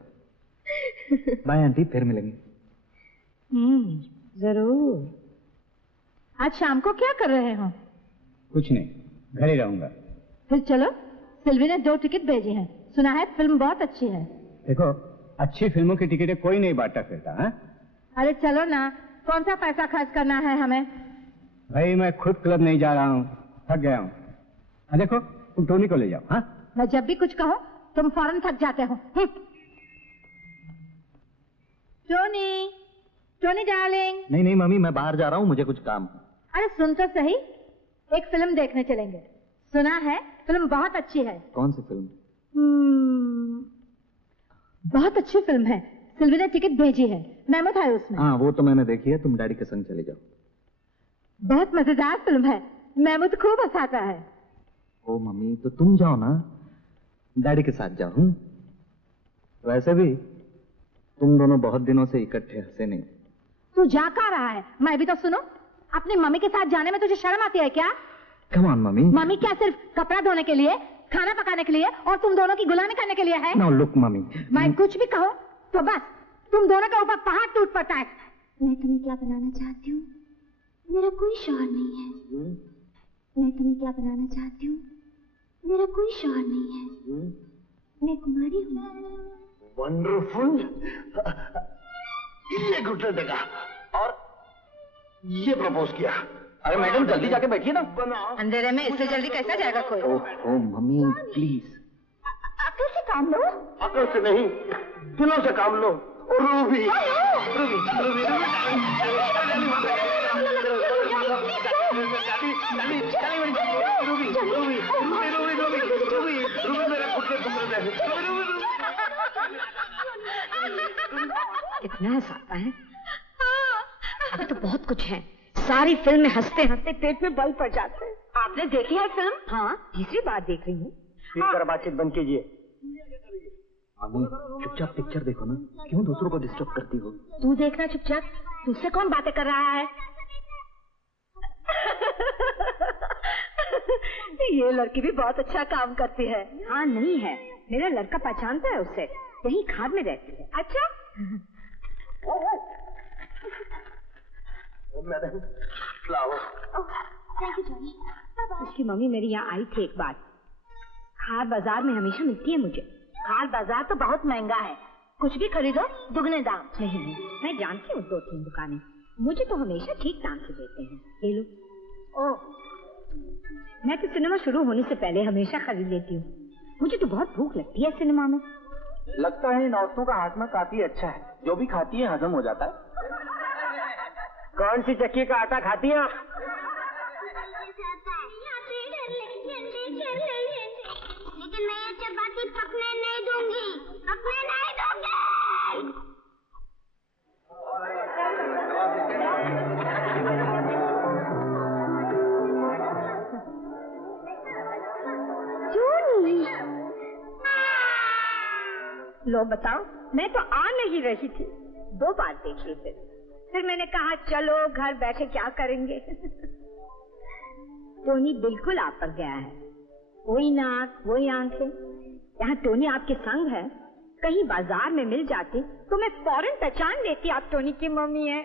बाय आंटी, फिर मिलेंगे। जरूर। आज शाम को क्या कर रहे हो? कुछ नहीं, घर ही रहूंगा। फिर चलो, सिल्वी ने 2 टिकट भेजी हैं। सुना है फिल्म बहुत अच्छी है। देखो, अच्छी फिल्मों की टिकटें कोई नहीं बांटा फिरता है। अरे चलो ना, कौन सा पैसा खर्च करना है हमें? भाई मैं खुद क्लब नहीं जा रहा हूँ, थक गया हूँ। देखो, तुम टोनी को ले जाओ। हाँ, मैं जब भी कुछ कहो तुम फौरन थक जाते हो। Tony, Tony darling. नहीं नहीं मम्मी, मैं बाहर जा रहा हूँ, मुझे कुछ काम है। अरे सुन तो सही, एक फिल्म देखने चलेंगे। सुना है फिल्म बहुत अच्छी है। कौन सी फिल्म? बहुत अच्छी फिल्म है। सिल्वी ने टिकट भेजी है, मेहमत है उसमें। हाँ, वो तो मैंने देखी है, तुम डैडी के संग चले जाओ। बहुत मजेदार फिल्म है, मेहमूद खूब हंसाता है। ओ मम्मी, तो तुम जाओ ना, डैडी के साथ जाओ। वैसे भी तुम दोनों बहुत दिनों से इकट्ठे हंसे नहीं। तू जा कहाँ रहा है? मैं भी तो सुनो, अपनी मम्मी के साथ जाने में तुझे शर्म आती है क्या? Come on mummy. मम्मी क्या सिर्फ कपड़ा धोने के लिए, खाना पकाने के लिए और तुम दोनों की गुलामी करने के लिए है? नाउ लुक मम्मी, मैं कुछ भी कहूँ तो बस तुम दोनों के ऊपर पहाड़ टूट पड़ता है। मैं तुम्हें क्या बनाना चाहती हूँ? मेरा कोई शौहर नहीं है। मैं तुम्हें क्या बनाना चाहती हूँ? मेरा कोई शौहर नहीं है। मैं कुमारी हूँ। वंडरफुल। ये घुटने देगा और ये प्रपोज किया। अरे मैडम जल्दी जाके बैठिए ना। अंधेरे में इससे जल्दी कैसा जाएगा कोई? ओह मम्मी प्लीज। अकल से काम लो। अकल से नहीं, दिलों से काम लो। और रूबी, रूबी, रूबी, कितना हंसाता है। अभी तो बहुत कुछ है। सारी फिल्म में हंसते हंसते पेट में बल पड़ जाते हैं। आपने देखी है फिल्म? हाँ, तीसरी बार देख रही हूँ। बातचीत बंद कीजिए। मम्मी चुपचाप पिक्चर देखो ना, क्यों दूसरों को डिस्टर्ब करती हो? तू देखना चुपचाप, तुझसे कौन बातें कर रहा है? ये लड़की भी बहुत अच्छा काम करती है। हाँ नहीं है, मेरा लड़का पहचानता है उससे, यही खाद में रहती है। अच्छा मैडम फ्लावर। उसकी मम्मी मेरी यहाँ आई थी एक बार। खाद बाजार में हमेशा मिलती है मुझे। खाद बाजार तो बहुत महंगा है, कुछ भी खरीदो दुगने दाम। नहीं, मैं जानती हूँ 2-3 दुकानें, मुझे तो हमेशा ठीक दाम से देते हैं। ये लो। ओह, मैं तो सिनेमा शुरू होने से पहले हमेशा खरीद लेती हूँ। मुझे तो बहुत भूख लगती है सिनेमा में। लगता है इन औरतों का हाजमा काफी अच्छा है, जो भी खाती है हजम हो जाता है। कौन सी चक्की का आटा खाती हैं आप? लेकिन मैं ये चपाती पकने नहीं दूंगी, पकने नहीं दूंगी। लो बताओ, मैं तो आ नहीं रही थी, 2 बार देख ली फिर मैंने कहा चलो घर बैठे क्या करेंगे। टोनी बिल्कुल आप पर गया है, वही नाक वही आंखें। यहाँ टोनी आपके संग है, कहीं बाजार में मिल जाती तो मैं फौरन पहचान लेती आप टोनी की मम्मी है।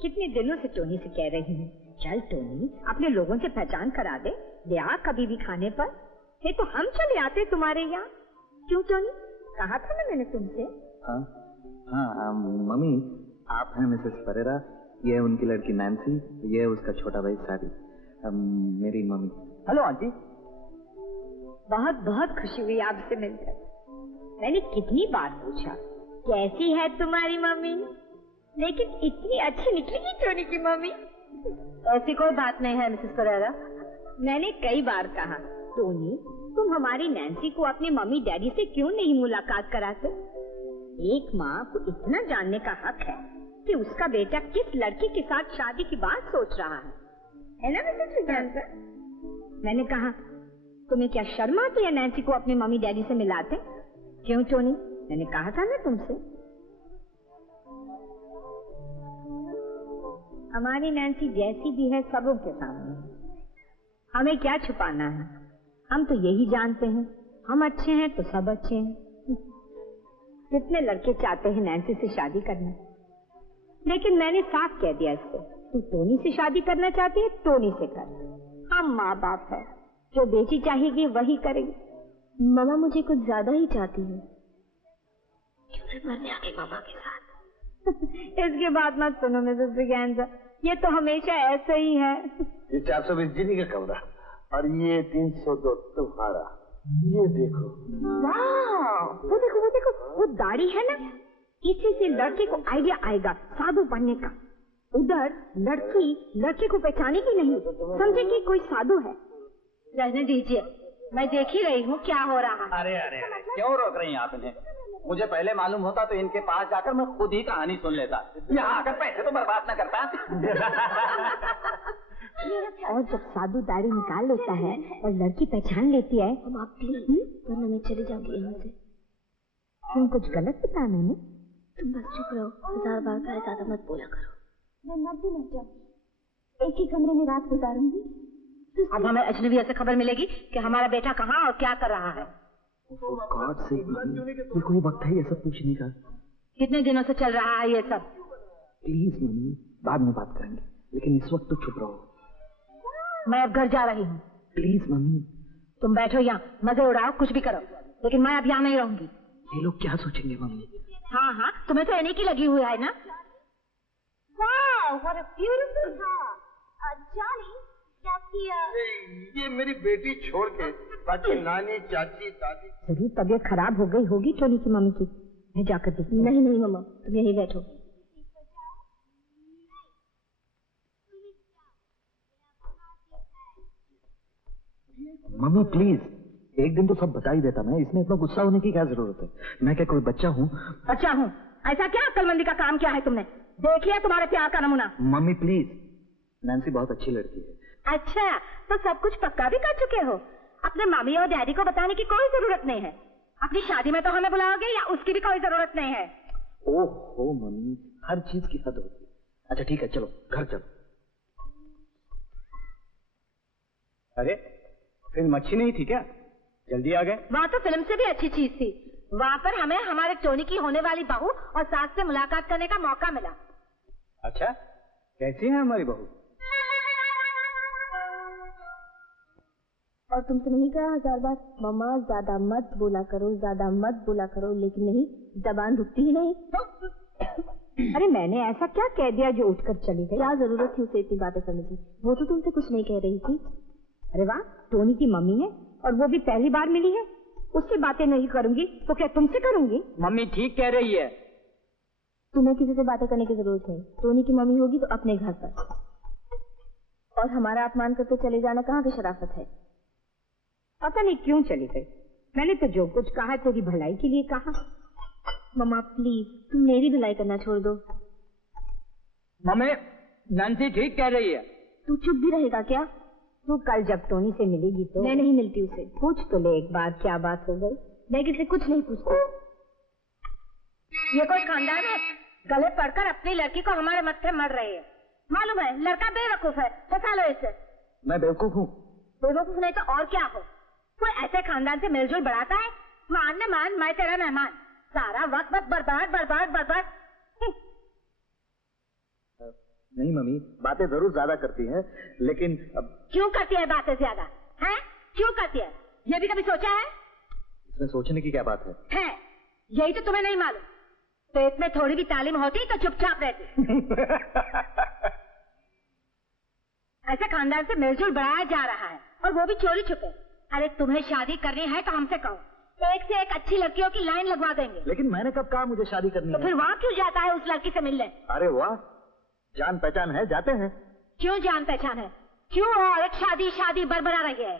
कितने दिनों से टोनी से कह रही हूँ, चल टोनी अपने लोगों से पहचान करा दे, ले आ कभी भी खाने पर। ये तो हम चले आते तुम्हारे यहाँ। क्यों टोनी, कहा था ना मैंने तुमसे। हाँ मम्मी, आप हैं मिसेस परेरा, ये है उनकी लड़की नैन्सी, ये है उसका छोटा भाई सारी, मेरी मम्मी। Hello aunty. बहुत बहुत खुशी हुई आपसे मिलकर। मैंने कितनी बार पूछा कैसी है तुम्हारी मम्मी, लेकिन इतनी अच्छी निकली टोनी की मम्मी। ऐसी कोई बात नहीं है मिसेस परेरा। मैंने कई बार कहा टोनी तुम हमारी नैन्सी को अपने मम्मी डैडी से क्यों नहीं मुलाकात कराते। एक माँ को इतना जानने का हक है कि उसका बेटा किस लड़की के साथ शादी की बात सोच रहा है ना मिसेस विज्ञानकर? मैंने कहा तुम्हें क्या शर्म आती है नैन्सी को अपने मम्मी डैडी से मिलाते? क्यों टोनी, मैंने कहा था ना तुमसे। हमारी नैन्सी जैसी भी है सबों के सामने है, हमें क्या छुपाना है। हम तो यही जानते हैं हम अच्छे हैं तो सब अच्छे हैं। कितने लड़के चाहते हैं नैन्सी से शादी करना, लेकिन मैंने साफ कह दिया इसको, तू टोनी से शादी करना चाहती है टोनी से कर। हम माँ बाप है, जो बेटी चाहेगी वही करेगी। मामा मुझे कुछ ज्यादा ही चाहती है। मरने आ गई मामा के साथ। इसके बाद मत सुनो मिसेस ब्रिगेंजा, ये तो हमेशा ऐसे ही है। ये 420 जीनी का कमरा और ये 302 तुम्हारा। ये देखो, वाह, वो देखो वो दाढ़ी है ना, इसी से लड़के को आइडिया आएगा साधु बनने का। उधर लड़की लड़के को पहचानेगी नहीं, समझेगी कोई साधु है। रहने दीजिए, मैं देख ही रही हूँ क्या हो रहा है। अरे अरे अरे क्यों रोक रही हैं आप इन्हें? मुझे पहले मालूम होता तो इनके पास जाकर मैं खुद ही कहानी सुन लेता। यहाँ आकर पैसे तो बर्बाद न करता। और जब साधु दाढ़ी निकाल लेता है और लड़की पहचान लेती है, हम आप प्लीज, वरना मैं चली जाऊंगी यहाँ से। तुम कुछ गलत बता मैंने? तुम बस चुप रहो, 1000 बार कहा ज्यादा मत बोला करो। मैं मर भी मर जाऊंगी, एक ही कमरे में रात गुजारूंगी। अब हमें अजनबी से खबर मिलेगी कि हमारा बेटा कहाँ और क्या कर रहा है। गॉड से ये कोई वक्त है ये सब पूछने का? कितने दिनों से चल रहा है ये सब? प्लीज मम्मी, बाद में बात करेंगे, लेकिन इस वक्त तो चुप रहो। मैं अब घर जा रही हूँ। Please mummy. तुम बैठो यहाँ, मजे उड़ाओ, कुछ भी करो, लेकिन मैं अब यहाँ नहीं रहूंगी। ये लोग क्या सोचेंगे मम्मी? हाँ हाँ, तुम्हें तो इन्हीं की लगी हुई है ना। वाह, what a beautiful car. Johnny, क्या किया? ये मेरी बेटी छोड़ के बाकी नानी, चाची, दादी। जरूर तबीयत खराब हो गई होगी टोनी की मम्मी की। मैं जाकर देखती हूँ। नहीं नहीं मम्मा, तुम यहीं बैठो। मम्मी प्लीज, एक दिन तो सब बता ही देता मैं, इसमें इतना गुस्सा होने की क्या जरूरत है? मैं क्या कोई बच्चा हूँ? बच्चा हूँ? ऐसा क्या अक्लमंदी का काम किया है तुमने? देख लिया तुम्हारे प्यार का नमूना। मम्मी प्लीज, नैन्सी बहुत अच्छी लड़की है। अच्छा, तो सब कुछ पक्का भी कर चुके हो? अपने मामी और डैडी को बताने की कोई जरूरत नहीं है। अपनी शादी में तो हमें बुलाओगे या उसकी भी कोई जरूरत नहीं है? ओहो मम्मी, हर चीज की हद होती है। अच्छा ठीक है, चलो घर चलो। अरे फिल्म अच्छी नहीं थी क्या? जल्दी आ गए। वहाँ तो फिल्म से भी अच्छी चीज थी। वहाँ पर हमें हमारे टोनी की होने वाली बहू और सास से मुलाकात करने का मौका मिला। अच्छा, कैसी है हमारी बहू? और तुमसे नहीं कहा 1000 बार मम्मा ज्यादा मत बोला करो, ज्यादा मत बोला करो, लेकिन नहीं, जबान रुकती ही नहीं। अरे मैंने ऐसा क्या कह दिया जो उठकर चली गई? क्या जरूरत थी उसे इतनी बातें करने की? वो तो तुमसे कुछ नहीं कह रही थी। अरे वाह, टोनी की मम्मी है और वो भी पहली बार मिली है, उससे बातें नहीं करूंगी तो क्या तुमसे करूंगी? मम्मी ठीक कह रही है। तुम्हें किसी से बातें करने की जरूरत नहीं। टोनी की मम्मी होगी तो अपने घर पर, और हमारा अपमान करके चले जाना कहाँ की शराफत है? पता नहीं क्यों चली गई। मैंने तो जो कुछ कहा तेरी भलाई के लिए कहा। मम्मा प्लीज, तुम मेरी भलाई करना छोड़ दो। मम्मी, नैन्सी ठीक कह रही है। तू चुप भी रहेगा क्या? तू कल जब टोनी से मिलेगी तो? मैं नहीं मिलती उसे। पूछ तो ले एक बार क्या बात हो गई। मैं किसी कुछ नहीं पूछती। ये कोई खानदान है? गले पड़कर अपनी लड़की को हमारे मत्थे मर रही है। मालूम है लड़का बेवकूफ है, फंसा लो इसे। मैं बेवकूफ हूँ? बेवकूफ नहीं तो और क्या हो? कोई ऐसे खानदान से मिलजुल बढ़ाता है? मान न मान, मैं तेरा मेहमान, सारा वक्त बस बर्बाद बर्बाद बर्बाद। नहीं मम्मी, बातें जरूर ज्यादा करती है, लेकिन अब... क्यों करती है बातें ज्यादा? हैं? क्यों करती है? ये भी कभी सोचा है? इसमें सोचने की क्या बात है? है, यही तो तुम्हें नहीं मालूम। पेट में थोड़ी भी तालीम होती तो चुपचाप रहती। ऐसे खानदान से मिलजुल बढ़ाया जा रहा है और वो भी चोरी छुपे। अरे तुम्हें शादी करनी है तो हमसे कहो, एक से एक अच्छी लड़कियों की लाइन लगवा देंगे। लेकिन मैंने कब कहा मुझे शादी करनी है? तो फिर वहाँ क्यों जाता है उस लड़की से मिलने? अरे वाह, जान पहचान है, जाते हैं। क्यों जान पहचान है? क्यों और एक शादी शादी बरबरा रही है?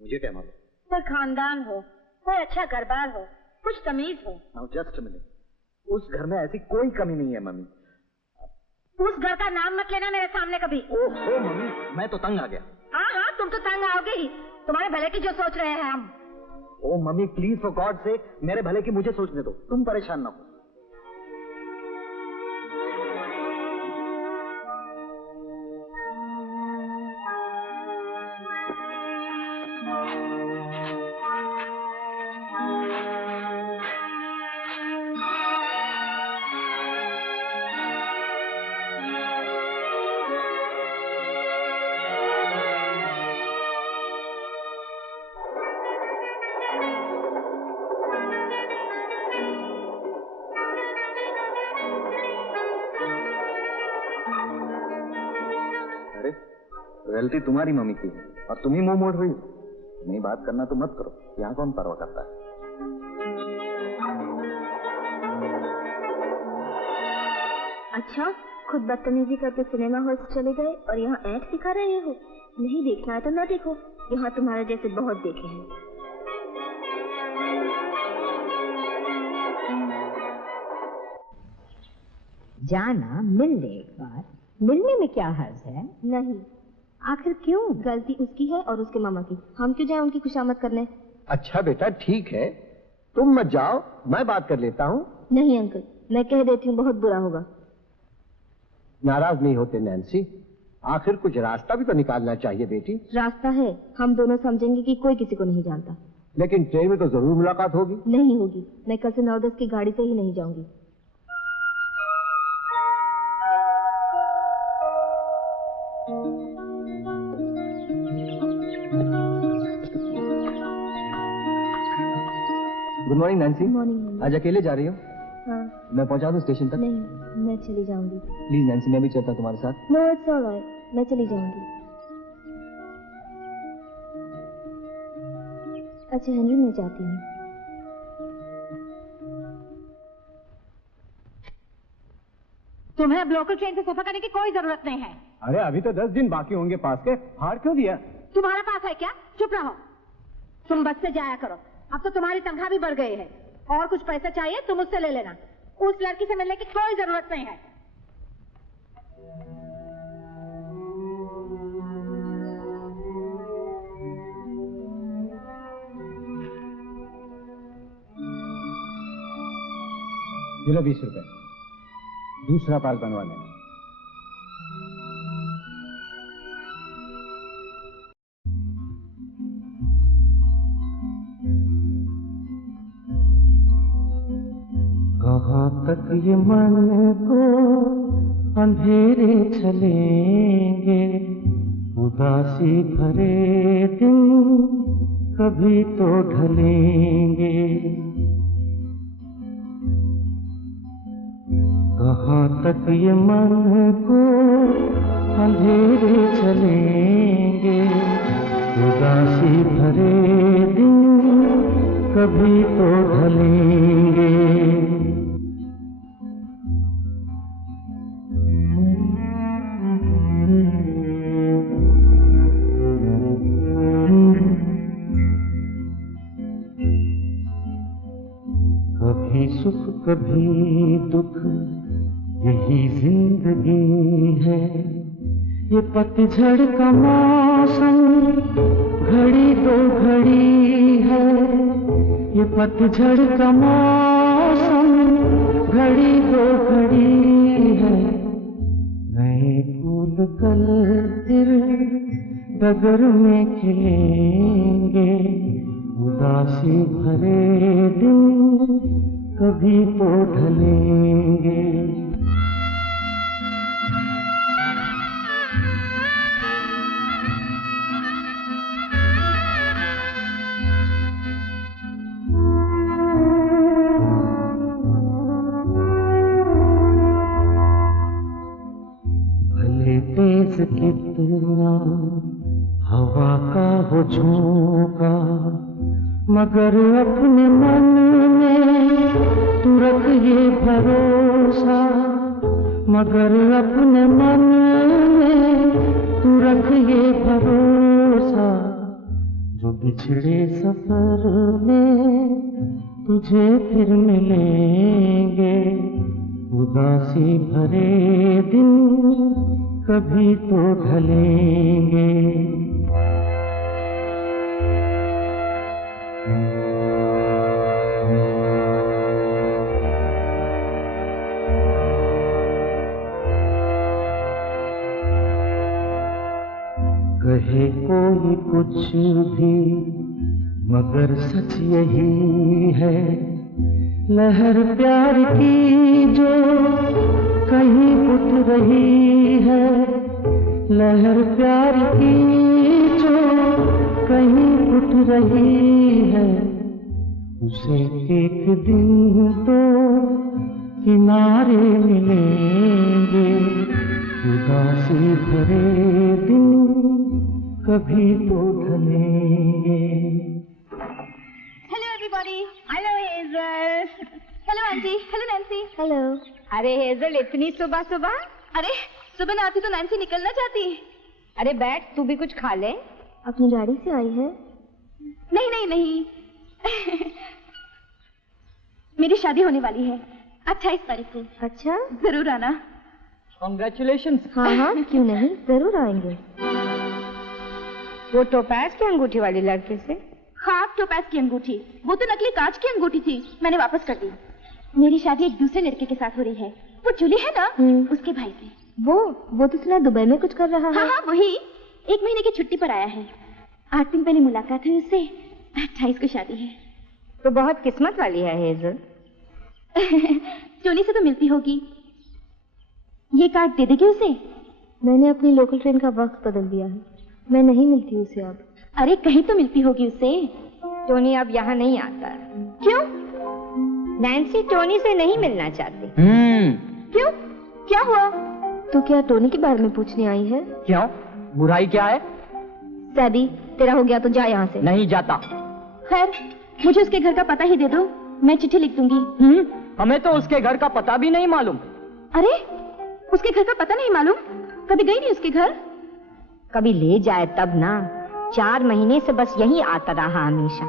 मुझे क्या मालूम? कोई खानदान हो, कोई अच्छा घर बार हो, कुछ तमीज हो। नाउ जस्ट अ मिनट, उस घर में ऐसी कोई कमी नहीं है मम्मी। उस घर का नाम मत लेना मेरे सामने कभी। ओहो मम्मी, मैं तो तंग आ गया। हाँ हाँ, तुम तो तंग आओगे ही, तुम्हारे भले की जो सोच रहे हैं हम। ओ मम्मी प्लीज फॉर गॉड से, मेरे भले की मुझे सोचने दो, तुम परेशान ना हो। गलती तुम्हारी मम्मी की है और तुम ही मुंह मोड़ रही हो। नहीं बात करना तो मत करो, यहाँ कौन परवाह करता है? अच्छा, खुद बदतमीजी करके सिनेमा हॉल चले गए और यहाँ ऐंठ दिखा रहे हो? नहीं देखना है तो ना देखो, यहाँ तुम्हारे जैसे बहुत देखे हैं। जाना मिल ले एक बार, मिलने में क्या हर्ज है? नहीं। आखिर क्यों? गलती उसकी है और उसके मामा की, हम क्यों जाए उनकी खुशामद करने? अच्छा बेटा ठीक है, तुम मत जाओ, मैं बात कर लेता हूँ। नहीं अंकल, मैं कह देती हूँ, बहुत बुरा होगा। नाराज नहीं होते नैन्सी, आखिर कुछ रास्ता भी तो निकालना चाहिए बेटी। रास्ता है, हम दोनों समझेंगे कि कोई किसी को नहीं जानता। लेकिन ट्रेन में तो जरूर मुलाकात होगी। नहीं होगी, मैं कल से 9-10 की गाड़ी से ही नहीं जाऊंगी। Good morning Nancy. Good morning. आज अकेले जा रही हो? हाँ। मैं पहुंचा दूं स्टेशन तक? नहीं, मैं चली जाऊंगी। प्लीज नैन्सी, मैं भी चलता हूं तुम्हारे साथ। नो इट्स ऑलराइट, मैं चली जाऊंगी। अच्छा हेनरी, मैं जाती हूँ। तुम्हें अब लोकल ट्रेन से सफर करने की कोई जरूरत नहीं है। अरे अभी तो 10 दिन बाकी होंगे पास के, हार क्यों दिया? तुम्हारे पास है क्या? चुप रहो। तुम बस से जाया करो, अब तो तुम्हारी तनख्वाह भी बढ़ गई है। और कुछ पैसा चाहिए तुम मुझसे ले लेना, उस लड़की से मिलने की कोई जरूरत नहीं है। ये लो 20 रुपए, दूसरा पास बनवा लेना। कहाँ तक ये मन को अंधेरे चलेंगे, उदासी भरे दिन कभी तो ढलेंगे। कहाँ तक ये मन को अंधेरे चलेंगे, उदासी भरे दिन कभी तो ढलेंगे। कभी सुख कभी दुख, यही जिंदगी है। ये पतझड़ का मौसम घड़ी दो घड़ी है। ये पतझड़ का मौसम घड़ी दो घड़ी है। नए फूल कल फिर डगर में खिलेंगे, उदासी भरे दिन कभी तो ढलेंगे। भले तेज कितना हवा का हो झोंका, मगर अपने मन में तू रख ये भरोसा। मगर अपने मन में तू रख ये भरोसा, जो बिछड़े सफर में तुझे फिर मिलेंगे। उदासी भरे दिन कभी तो ढलेंगे। कहे कोई कुछ भी मगर सच यही है। लहर प्यार की जो कहीं उठ रही है। लहर प्यार की जो कहीं उठ रही है। उसे एक दिन तो किनारे मिलेंगे। उदासी भरे दिन कभी तो ढलेंगे। Hello everybody. Hello Hazel. Hello aunty. Hello Nancy. Hello. अरे हेजल, इतनी सुबह सुबह? अरे सुबह ना आती तो नैन्सी निकलना चाहती। अरे बैठ, तू भी कुछ खा ले। अपनी गाड़ी से आई है? नहीं नहीं नहीं मेरी शादी होने वाली है 28 तारीख को। अच्छा, जरूर आना। कॉन्ग्रेचुलेशन। हाँ हाँ, क्यों नहीं, जरूर आएंगे। वो टोपैज की अंगूठी वाली लड़के से? हाँ, टोपैज की अंगूठी। वो तो नकली कांच की अंगूठी थी, मैंने वापस कर दी। मेरी शादी एक दूसरे लड़के के साथ हो रही है, वो जूली है ना, उसके भाई से। वो तो सुना दुबई में कुछ कर रहा है। हाँ हाँ वही, 1 महीने की छुट्टी पर आया है। 8 दिन पहले मुलाकात हुई उससे, 28 को शादी है। तो बहुत किस्मत वाली है हेजल। टोनी से तो मिलती होगी, ये कार्ड दे देगी उसे? मैंने अपनी लोकल ट्रेन का वक्त बदल दिया है, मैं नहीं मिलती उसे अब। अरे कहीं तो मिलती होगी उसे। टोनी अब यहाँ नहीं आता। क्यों? नैन्सी टोनी से नहीं मिलना चाहती। क्यों, क्या हुआ? तो क्या टोनी के बारे में पूछने आई है? क्यों, बुराई क्या है? सैबी, तेरा हो गया तो जा यहाँ से। नहीं जाता। खैर, मुझे उसके घर का पता ही दे दो, मैं चिट्ठी लिख दूंगी। हमें तो उसके घर का पता भी नहीं मालूम। अरे, उसके घर का पता नहीं मालूम? कभी गई नहीं उसके घर? कभी ले जाए तब ना। 4 महीने से बस यहीं आता रहा हमेशा।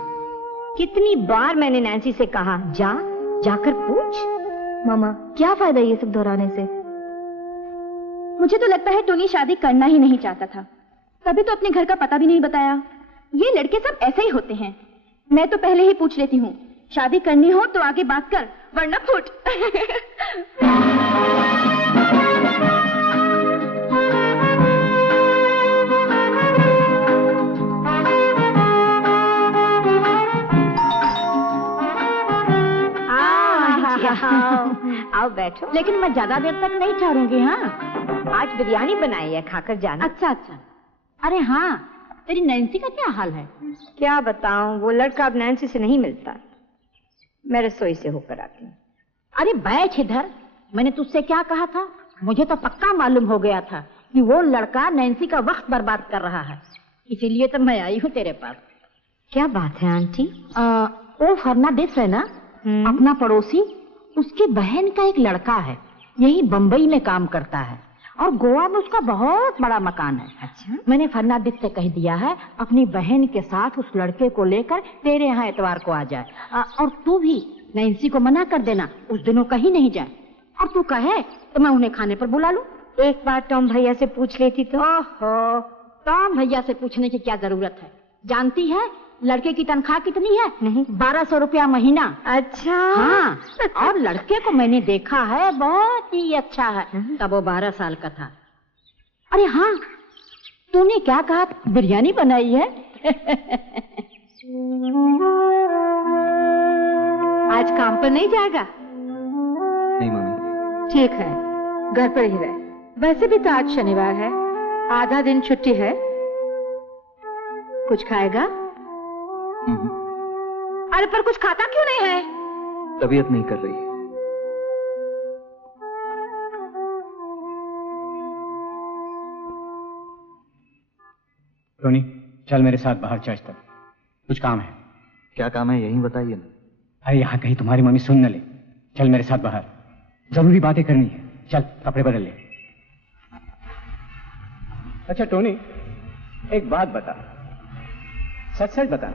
कितनी बार मैंने नैन्सी से कहा, जाकर पूछ। मामा, क्या फायदा ये सब दोहराने से? मुझे तो लगता है टोनी शादी करना ही नहीं चाहता था, तभी तो अपने घर का पता भी नहीं बताया। ये लड़के सब ऐसे ही होते हैं। मैं तो पहले ही पूछ लेती हूँ, शादी करनी हो तो आगे बात कर, वरना फुट। आओ बैठो। लेकिन मैं ज्यादा देर तक नहीं ठहरूंगी। हाँ, आज बिरयानी बनाई है, खाकर जाना। अच्छा अच्छा। अरे हाँ, तेरी नैन्सी का क्या हाल है? क्या बताऊं, वो लड़का अब नैन्सी से नहीं मिलता। मैं रसोई से होकर आती हूँ। अरे बैठ इधर, मैंने तुझसे क्या कहा था? मुझे तो पक्का मालूम हो गया था कि वो लड़का नैन्सी का वक्त बर्बाद कर रहा है, इसीलिए तो मैं आई हूँ तेरे पास। क्या बात है आंटी? वो फर्नांडिस है ना, अपना पड़ोसी, उसकी बहन का एक लड़का है, यही बम्बई में काम करता है और गोवा में उसका बहुत बड़ा मकान है। अच्छा? मैंने फर्नांडिस से कह दिया है अपनी बहन के साथ उस लड़के को लेकर तेरे यहाँ एतवार को आ जाए। और तू भी नैन्सी को मना कर देना, उस दिनों कहीं नहीं जाए। और तू कहे तो मैं उन्हें खाने पर बुला लूं। एक बार टॉम भैया से पूछ लेती तो। ओहो, टॉम भैया से पूछने की क्या जरूरत है? जानती है लड़के की तनख्वाह कितनी है? नहीं। 1200 रुपया महीना। अच्छा। हाँ, और लड़के को मैंने देखा है, बहुत ही अच्छा है। तब वो 12 साल का था। अरे हाँ, तूने क्या कहा, बिरयानी बनाई है? आज काम पर नहीं जाएगा? नहीं मम्मी। ठीक है, घर पर ही रहे। वैसे भी तो आज शनिवार है, आधा दिन छुट्टी है। कुछ खाएगा? अरे पर कुछ खाता क्यों नहीं है? तबीयत नहीं कर रही। टोनी, चल मेरे साथ बाहर चर्च तक, कुछ काम है। क्या काम है, यहीं बताइए ना। अरे यहाँ कहीं तुम्हारी मम्मी सुन न ले। चल मेरे साथ बाहर, जरूरी बातें करनी है। चल कपड़े बदल ले। अच्छा टोनी, एक बात बता, सच सच बता,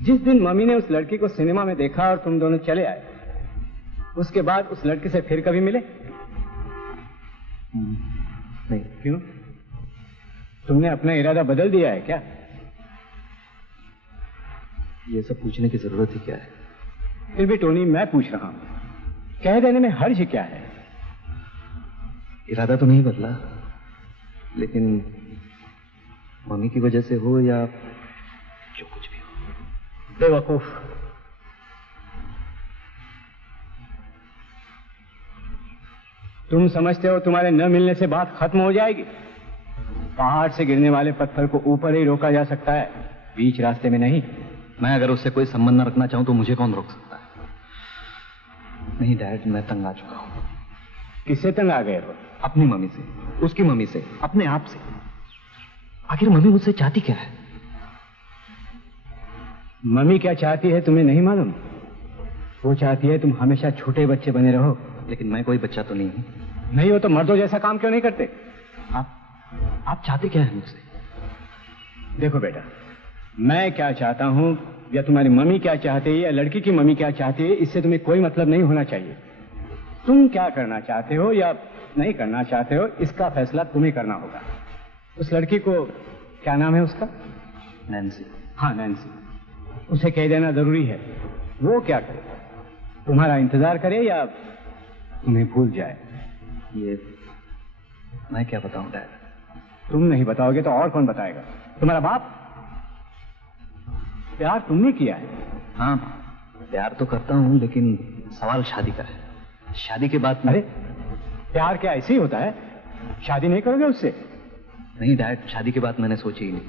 जिस दिन मम्मी ने उस लड़की को सिनेमा में देखा और तुम दोनों चले आए, उसके बाद उस लड़के से फिर कभी मिले? नहीं। क्यों? तुमने अपना इरादा बदल दिया है क्या? ये सब पूछने की जरूरत ही क्या है? फिर भी टोनी, मैं पूछ रहा हूं, कह देने में हर्ज क्या है? इरादा तो नहीं बदला, लेकिन मम्मी की वजह से हो या जो कुछ भी हो। बेवकूफ। तुम समझते हो तुम्हारे न मिलने से बात खत्म हो जाएगी? पहाड़ से गिरने वाले पत्थर को ऊपर ही रोका जा सकता है, बीच रास्ते में नहीं। मैं अगर उससे कोई संबंध न रखना चाहूं तो मुझे कौन रोक सकता है? नहीं डैड, मैं तंग आ चुका हूं। किससे तंग आ गए हो? अपनी मम्मी से, उसकी मम्मी से, अपने आप से। आखिर मम्मी मुझसे चाहती क्या है? मम्मी क्या चाहती है तुम्हें नहीं मालूम? वो चाहती है तुम हमेशा छोटे बच्चे बने रहो। लेकिन मैं कोई बच्चा तो नहीं हूं। नहीं हो तो मर्दों जैसा काम क्यों नहीं करते? आप चाहते क्या है मुझसे? देखो बेटा, मैं क्या चाहता हूं या तुम्हारी मम्मी क्या चाहती है या लड़की की मम्मी क्या चाहती है, इससे तुम्हें कोई मतलब नहीं होना चाहिए। तुम क्या करना चाहते हो या नहीं करना चाहते हो, इसका फैसला तुम्हें करना होगा। उस लड़की को क्या नाम है उसका? नैन्सी। हाँ, नैन्सी। उसे कह देना जरूरी है। वो क्या करे, तुम्हारा इंतजार करे या तुम्हें भूल जाए? ये मैं क्या बताऊं डैड? तुम नहीं बताओगे तो और कौन बताएगा? तुम्हारा बाप? प्यार तुमने किया है? हाँ, प्यार तो करता हूँ, लेकिन सवाल शादी का है। शादी के बाद अरे प्यार क्या ऐसे ही होता है? शादी नहीं करोगे उससे? नहीं डैड, शादी के बाद मैंने सोची ही नहीं।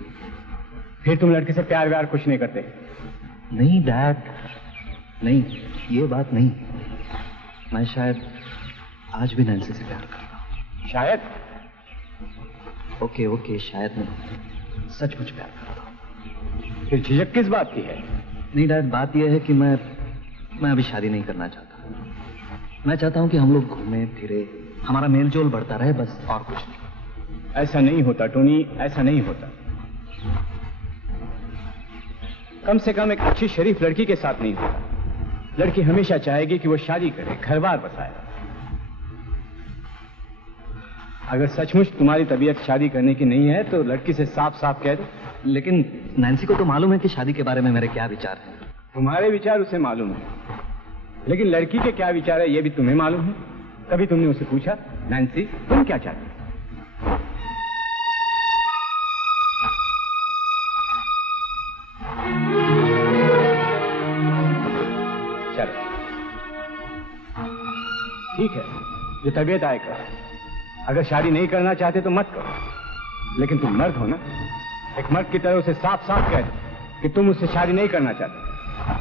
फिर तुम लड़के से प्यार व्यार कुछ नहीं करते? नहीं डैड, नहीं, ये बात नहीं। मैं शायद आज भी नैन्सी से प्यार करता हूँ। शायद? ओके, शायद नहीं, सचमुच प्यार करता हूँ। फिर झिझक किस बात की है? नहीं डैड, बात यह है कि मैं अभी शादी नहीं करना चाहता। मैं चाहता हूँ कि हम लोग घूमें फिरे, हमारा मेल जोल बढ़ता रहे, बस और कुछ नहीं। ऐसा नहीं होता टोनी, ऐसा नहीं होता। कम से कम एक अच्छी शरीफ लड़की के साथ नहीं होता। लड़की हमेशा चाहेगी कि वो शादी करे, घर बार बसाए। अगर सचमुच तुम्हारी तबीयत शादी करने की नहीं है तो लड़की से साफ साफ कह दो। लेकिन नैन्सी को तो मालूम है कि शादी के बारे में मेरे क्या विचार हैं। तुम्हारे विचार उसे मालूम है, लेकिन लड़की के क्या विचार है ये भी तुम्हें मालूम है? कभी तुमने उसे पूछा, नैन्सी तुम क्या चाहती? चलो ठीक है, जो तबीयत आए करो। अगर शादी नहीं करना चाहते तो मत करो, लेकिन तुम मर्द हो ना, एक मर्द की तरह उसे साफ साफ कह दो कि तुम उससे शादी नहीं करना चाहते।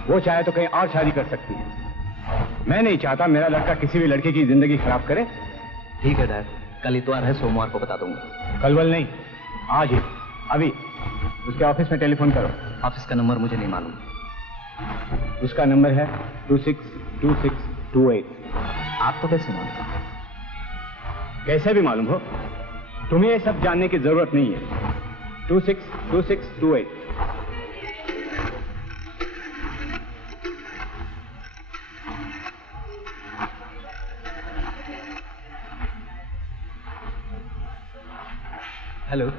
वो चाहे तो कहीं और शादी कर सकती है। मैं नहीं चाहता मेरा लड़का किसी भी लड़के की जिंदगी खराब करे। ठीक है डैड, कल इतवार है, सोमवार को बता दूंगा। कल वल नहीं, आज ही, अभी उसके ऑफिस में टेलीफोन करो। ऑफिस का नंबर मुझे नहीं मालूम। उसका नंबर है 262628। आपको कैसे मालूम? कैसे भी मालूम हो, तुम्हें ये सब जानने की जरूरत नहीं है। 262628। हेलो,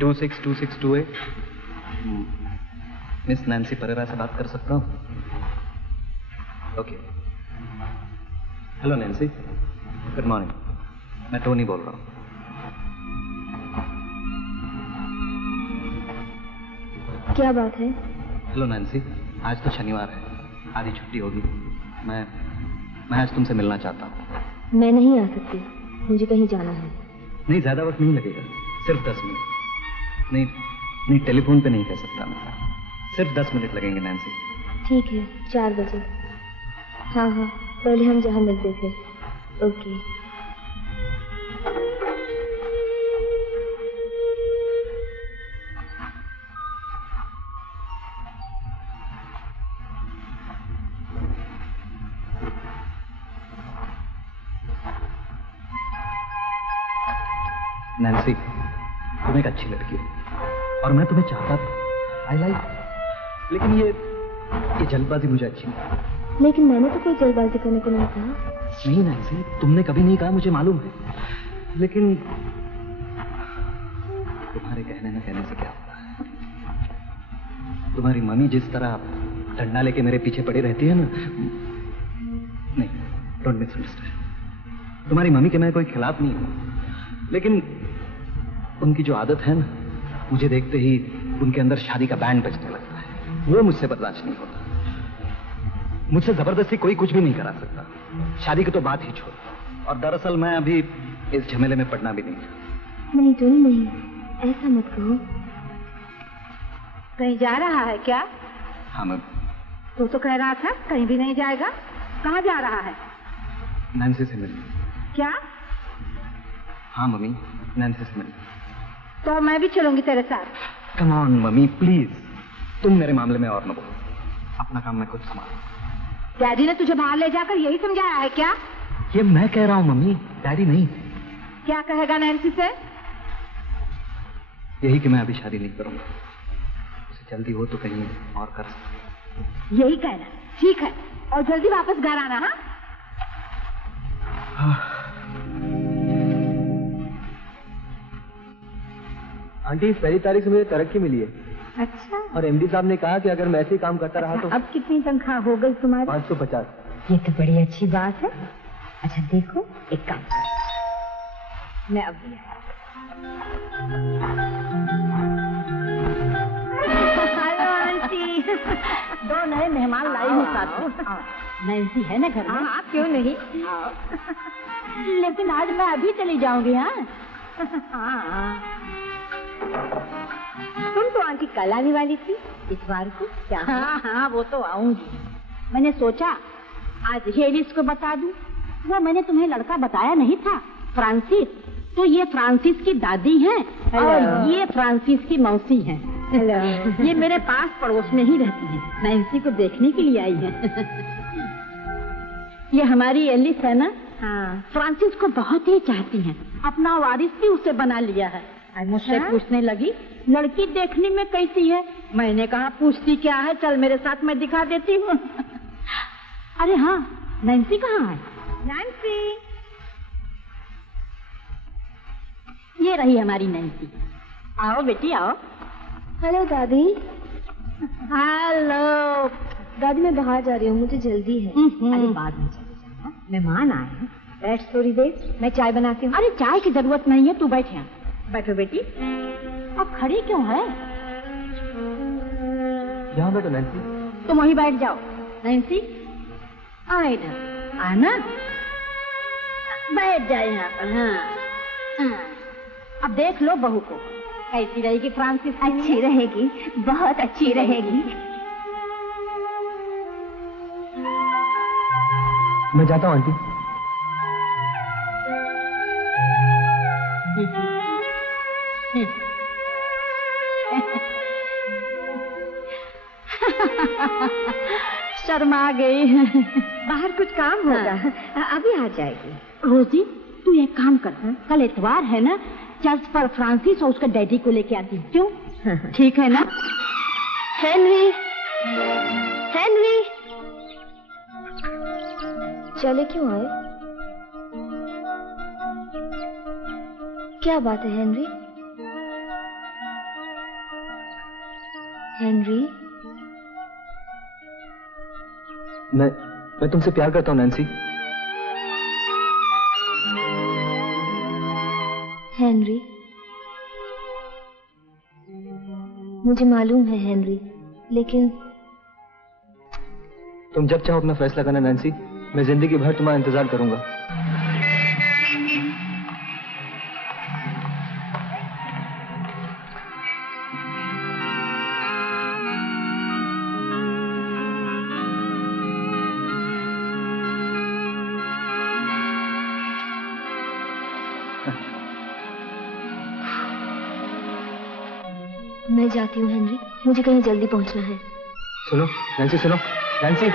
262628। मिस नैन्सी परेरा से बात कर सकता हूँ? Okay. Hello Nancy, good morning. मैं टोनी बोल रहा हूँ। क्या बात है? हेलो नैन्सी, आज तो शनिवार है, आधी छुट्टी होगी। मैं आज तुमसे मिलना चाहता हूँ। मैं नहीं आ सकती, मुझे कहीं जाना है। नहीं, ज्यादा वक्त नहीं लगेगा, सिर्फ 10 मिनट। नहीं, टेलीफोन पे नहीं कह सकता मैं, सिर्फ 10 मिनट लगेंगे नैन्सी। ठीक है, 4 बजे। हाँ, पहले हम जहाँ मिलते थे। ओके। नैन्सी, तुम एक अच्छी लड़की हो और मैं तुम्हें चाहता था। आई लाइक, लेकिन ये जल्दबाजी मुझे अच्छी नहीं। लेकिन मैंने तो कोई जल्दबाजी करने को नहीं कहा। नहीं नैन्सी, तुमने कभी नहीं कहा, मुझे मालूम है। लेकिन तुम्हारे कहने न कहने से क्या होता है? तुम्हारी मम्मी जिस तरह डंडा लेके मेरे पीछे पड़ी रहती है ना, नहीं, डोंट मिसअंडरस्टैंड। तुम्हारी मम्मी के मैं कोई खिलाफ नहीं हूं, लेकिन उनकी जो आदत है ना, मुझे देखते ही उनके अंदर शादी का बैंड बजने लगता है। वो मुझसे बर्दाश्त नहीं होता। मुझसे जबरदस्ती कोई कुछ भी नहीं करा सकता, शादी की तो बात ही छोड़। और दरअसल मैं अभी इस झमेले में पड़ना भी नहीं चाहता। नहीं टोनी, नहीं, ऐसा मत कहो। कहीं जा रहा है क्या? हाँ मैम। तो कह रहा था कहीं भी नहीं जाएगा। कहाँ जा रहा है? नैन्सी से मिलने। क्या? हाँ मम्मी, नैन्सी से मिलने। तो मैं भी चलूंगी तेरे साथ। कम ऑन मम्मी प्लीज, तुम मेरे मामले में और न बोलो, अपना काम मैं खुद संभालूं। डैडी ने तुझे बाहर ले जाकर यही समझाया है क्या? ये मैं कह रहा हूँ मम्मी, डैडी नहीं। क्या कहेगा नैन्सी से? यही कि मैं अभी शादी नहीं करूंगा। उसे जल्दी हो तो कहीं और कर सकते। यही कहना ठीक है, और जल्दी वापस घर आना। हाँ आंटी, पहली तारीख से मुझे तरक्की मिली है। अच्छा, और एमडी साहब ने कहा कि अगर मैं ऐसे ही काम करता रहा तो। अब कितनी तनख्वाह हो गई तुम्हारी? 550। ये तो बड़ी अच्छी बात है। अच्छा देखो, एक काम कर, मैं अब हेलो आंटी। 2 नए मेहमान लाई हूँ साथ में। नैन्सी है ना घर में? हाँ, क्यों नहीं। लेकिन आज मैं अभी चली जाऊंगी। हाँ तुम तो आंटी कल आने वाली थी, इस बार को क्या? हाँ, वो तो आऊंगी। मैंने सोचा आज हेलिस को बता दूं। वो मैंने तुम्हें लड़का बताया नहीं था, फ्रांसिस। तो ये फ्रांसिस की दादी है और ये फ्रांसिस की मौसी है। ये मेरे पास पड़ोस में ही रहती है, नैन्सी को देखने के लिए आई है। ये हमारी एलिस है ना? हाँ। फ्रांसिस को बहुत ही चाहती हैं, अपना वारिस भी उसे बना लिया है। मुझसे पूछने लगी लड़की देखने में कैसी है। मैंने कहा पूछती क्या है, चल मेरे साथ, मैं दिखा देती हूँ। अरे हाँ, नैन्सी कहाँ है? नैन्सी, ये रही हमारी नैन्सी। आओ बेटी आओ। हेलो दादी। हेलो दादी, मैं बाहर जा रही हूँ, मुझे जल्दी है। अरे बाद में चले जाना, मेहमान आए हैं। बैठ थोड़ी देर, मैं चाय बनाती हूँ। अरे चाय की जरूरत नहीं है, तू बैठ यहाँ। बैठो बेटी। अब खड़ी क्यों है? यहाँ बैठो नैन्सी। तुम वहीं बैठ जाओ। नैन्सी आ इधर, आना, बैठ जाए यहाँ पर। हाँ, अब देख लो बहू को कैसी रहेगी फ्रांसिस। अच्छी रहेगी, बहुत अच्छी रहेगी। मैं जाता हूँ आंटी। शर्मा गई। बाहर कुछ काम होगा। अभी आ जाएगी। रोजी, तू एक काम कर, कल इतवार है ना, चर्च पर फ्रांसिस और उसके डैडी को लेके आती। क्यों? ठीक है ना? हेनरी, हेनरी, चले क्यों आए? क्या बात है हेनरी? हेनरी, मैं तुमसे प्यार करता हूँ नैन्सी। हेनरी, मुझे मालूम है हेनरी, लेकिन तुम जब चाहो अपना फैसला करना नैन्सी। मैं जिंदगी भर तुम्हारा इंतजार करूंगा। मैं जाती हूँ हेनरी, मुझे कहीं जल्दी पहुंचना है। सुनो नैन्सी, सुनो Nancy.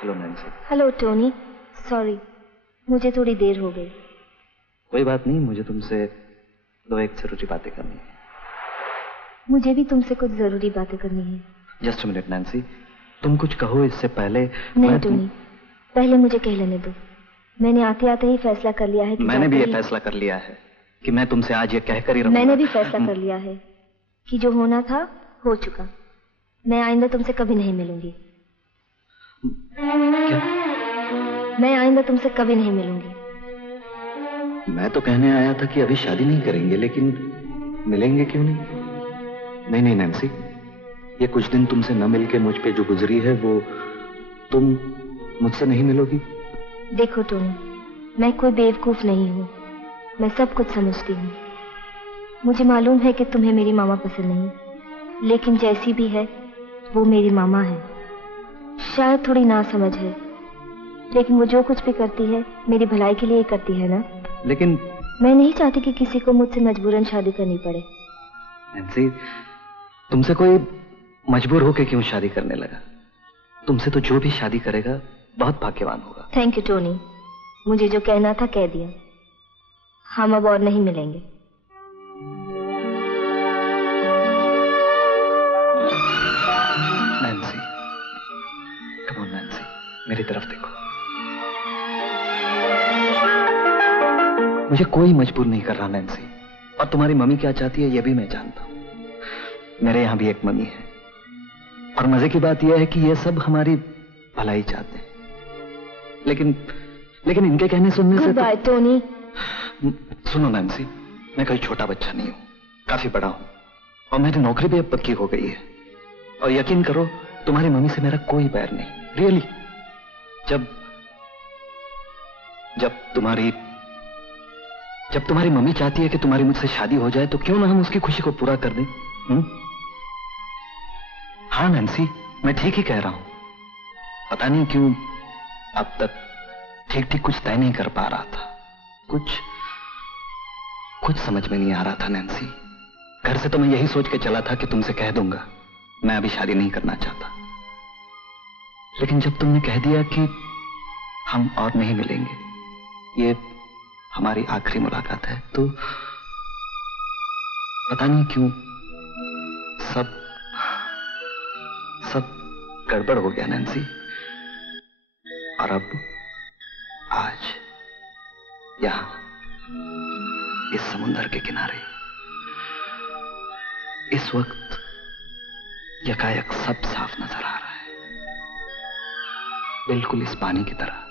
Hello Nancy. Hello Tony, sorry, मुझे थोड़ी देर हो गई। कोई बात नहीं, मुझे तुमसे 2-1 जरूरी बातें करनी है। मुझे भी तुमसे कुछ जरूरी बातें करनी है। जस्ट मिनट नैन्सी, तुम कुछ कहो इससे पहले। नहीं टोनी, पहले मुझे कह लेने दो। मैंने आते आते ही फैसला कर लिया है कि मैंने भी ये फैसला कर लिया है कि मैं तुमसे आज ये कहकर ही रहूंगा। मैंने भी फैसला कर लिया है कि जो होना था हो चुका। मैं आइंदा तुमसे कभी नहीं मिलूंगी। क्या? मैं आइंदा तुमसे कभी नहीं मिलूंगी। मैं तो कहने आया था कि अभी शादी नहीं करेंगे, लेकिन मिलेंगे क्यों नहीं? नहीं नहीं नैन्सी, ये कुछ दिन तुमसे न मिलके मुझ पे जो गुजरी है वो तुम मुझसे नहीं मिलोगी? देखो टोनी, मैं कोई बेवकूफ नहीं हूँ, मैं सब कुछ समझती हूँ। मुझे मालूम है कि तुम्हें मेरी मामा पसंद नहीं, लेकिन जैसी भी है वो मेरी मामा है। शायद थोड़ी नासमझ है, लेकिन वो जो कुछ भी करती है मेरी भलाई के लिए ही करती है ना। लेकिन मैं नहीं चाहती कि किसी को मुझसे मजबूरन शादी करनी पड़े। नैन्सी, तुमसे कोई मजबूर होके क्यों शादी करने लगा? तुमसे तो जो भी शादी करेगा बहुत भाग्यवान होगा। थैंक यू टोनी, मुझे जो कहना था कह दिया। हम अब और नहीं मिलेंगे। नैन्सी, कम ऑन नैन्सी, मेरी तरफ देखो। मुझे कोई मजबूर नहीं कर रहा नैन्सी, और तुम्हारी मम्मी क्या चाहती है ये भी मैं जानता हूं। मेरे यहां भी एक मम्मी है, और मजे की बात यह है कि ये सब हमारी भलाई चाहते हैं। लेकिन इनके कहने सुनने से बाय टोनी। सुनो नैन्सी, मैं कोई छोटा बच्चा नहीं हूं, काफी बड़ा हूं, और मेरी नौकरी भी अब पक्की हो गई है। और यकीन करो, तुम्हारी मम्मी से मेरा कोई बैर नहीं, रियली। जब तुम्हारी मम्मी चाहती है कि तुम्हारी मुझसे शादी हो जाए, तो क्यों ना हम उसकी खुशी को पूरा कर दें? हाँ नैन्सी, मैं ठीक ही कह रहा हूं। पता नहीं क्यों अब तक ठीक कुछ तय नहीं कर पा रहा था। कुछ समझ में नहीं आ रहा था नैन्सी। घर से तो मैं यही सोच के चला था कि तुमसे कह दूंगा मैं अभी शादी नहीं करना चाहता, लेकिन जब तुमने कह दिया कि हम और नहीं मिलेंगे, ये हमारी आखिरी मुलाकात है, तो पता नहीं क्यों सब गड़बड़ हो गया नैन्सी। और अब आज यहां इस समुंदर के किनारे इस वक्त यकायक सब साफ नजर आ रहा है, बिल्कुल इस पानी की तरह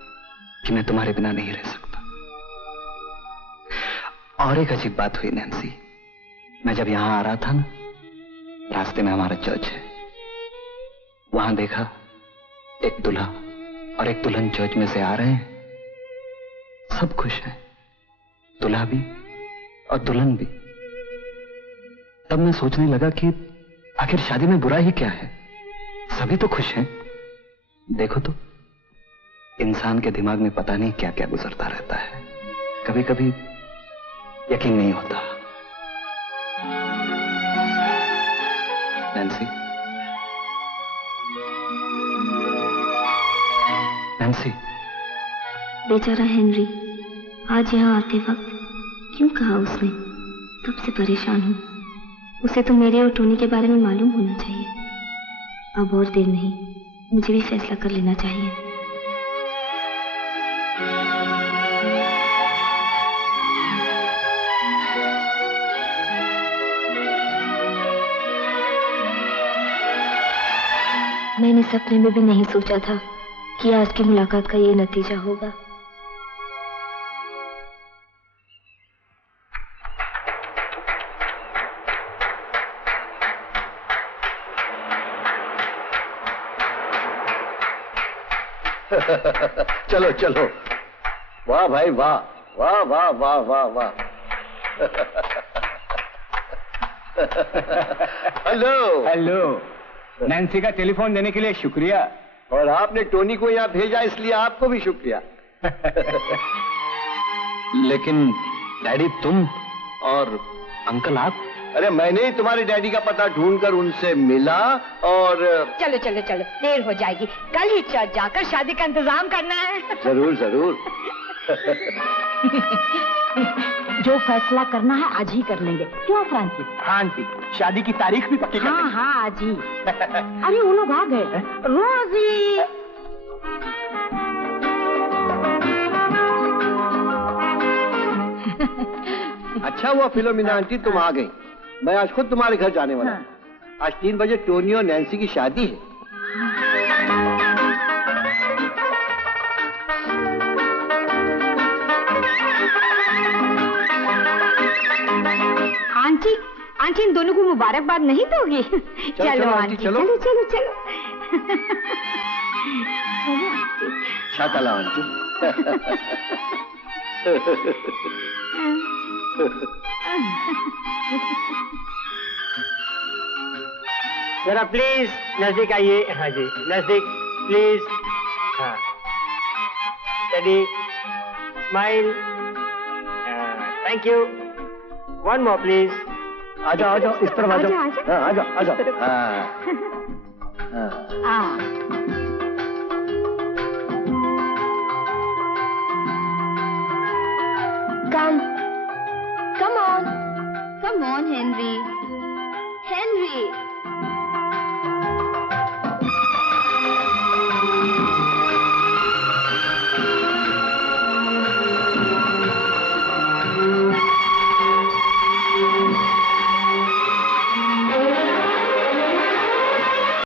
कि मैं तुम्हारे बिना नहीं रह सकता। और एक अजीब बात हुई नैन्सी, मैं जब यहां आ रहा था ना, रास्ते में हमारा चर्च है, वहां देखा एक दूल्हा और एक दुल्हन चर्च में से आ रहे हैं। सब खुश हैं, दूल्हा भी और दुल्हन भी। तब मैं सोचने लगा कि आखिर शादी में बुरा ही क्या है, सभी तो खुश हैं। देखो तो, इंसान के दिमाग में पता नहीं क्या क्या गुजरता रहता है, कभी कभी यकीन नहीं होता। Nancy, Nancy. बेचारा हेनरी, आज यहाँ आते वक्त क्यों कहा उसने? तब से परेशान हूँ। उसे तो मेरे और टोनी के बारे में मालूम होना चाहिए। अब और देर नहीं, मुझे भी फैसला कर लेना चाहिए। मैंने सपने में भी नहीं सोचा था कि आज की मुलाकात का ये नतीजा होगा। चलो चलो, वाह भाई वाह, वाह वाह वाह वाह वाह। हेलो हेलो, नैन्सी का टेलीफोन देने के लिए शुक्रिया। और आपने टोनी को यहाँ भेजा, इसलिए आपको भी शुक्रिया। लेकिन डैडी, तुम और अंकल आप? अरे मैंने ही तुम्हारे डैडी का पता ढूंढकर उनसे मिला और चलो चलो चलो, देर हो जाएगी। कल ही चर्च जाकर शादी का इंतजाम करना है। जरूर जरूर। जो फैसला करना है आज ही कर लेंगे, क्यों फ्रांसी? हाँ आंटी, शादी की तारीख भी पक्की कर हाँ लेंगे। हाँ आज ही। अरे वो लोग आ गए। रोजी, अच्छा हुआ फिलोमिना आंटी तुम आ गई। मैं आज खुद तुम्हारे घर जाने वाला हूँ। आज 3 बजे टोनी और नैन्सी की शादी है। आंटी, आंटी इन दोनों को मुबारकबाद नहीं दोगी? चलो आंटी, चलो चलो चलो चलो। शाकाला आंटी। जरा प्लीज नजदीक आइए। हाँ जी, नजदीक प्लीज। हाँ Steady. Smile. Thank you. One more, please. आ जाओ इस तरफ आ जाओ। हाँ, आ जाओ हाँ। Come on, Henry.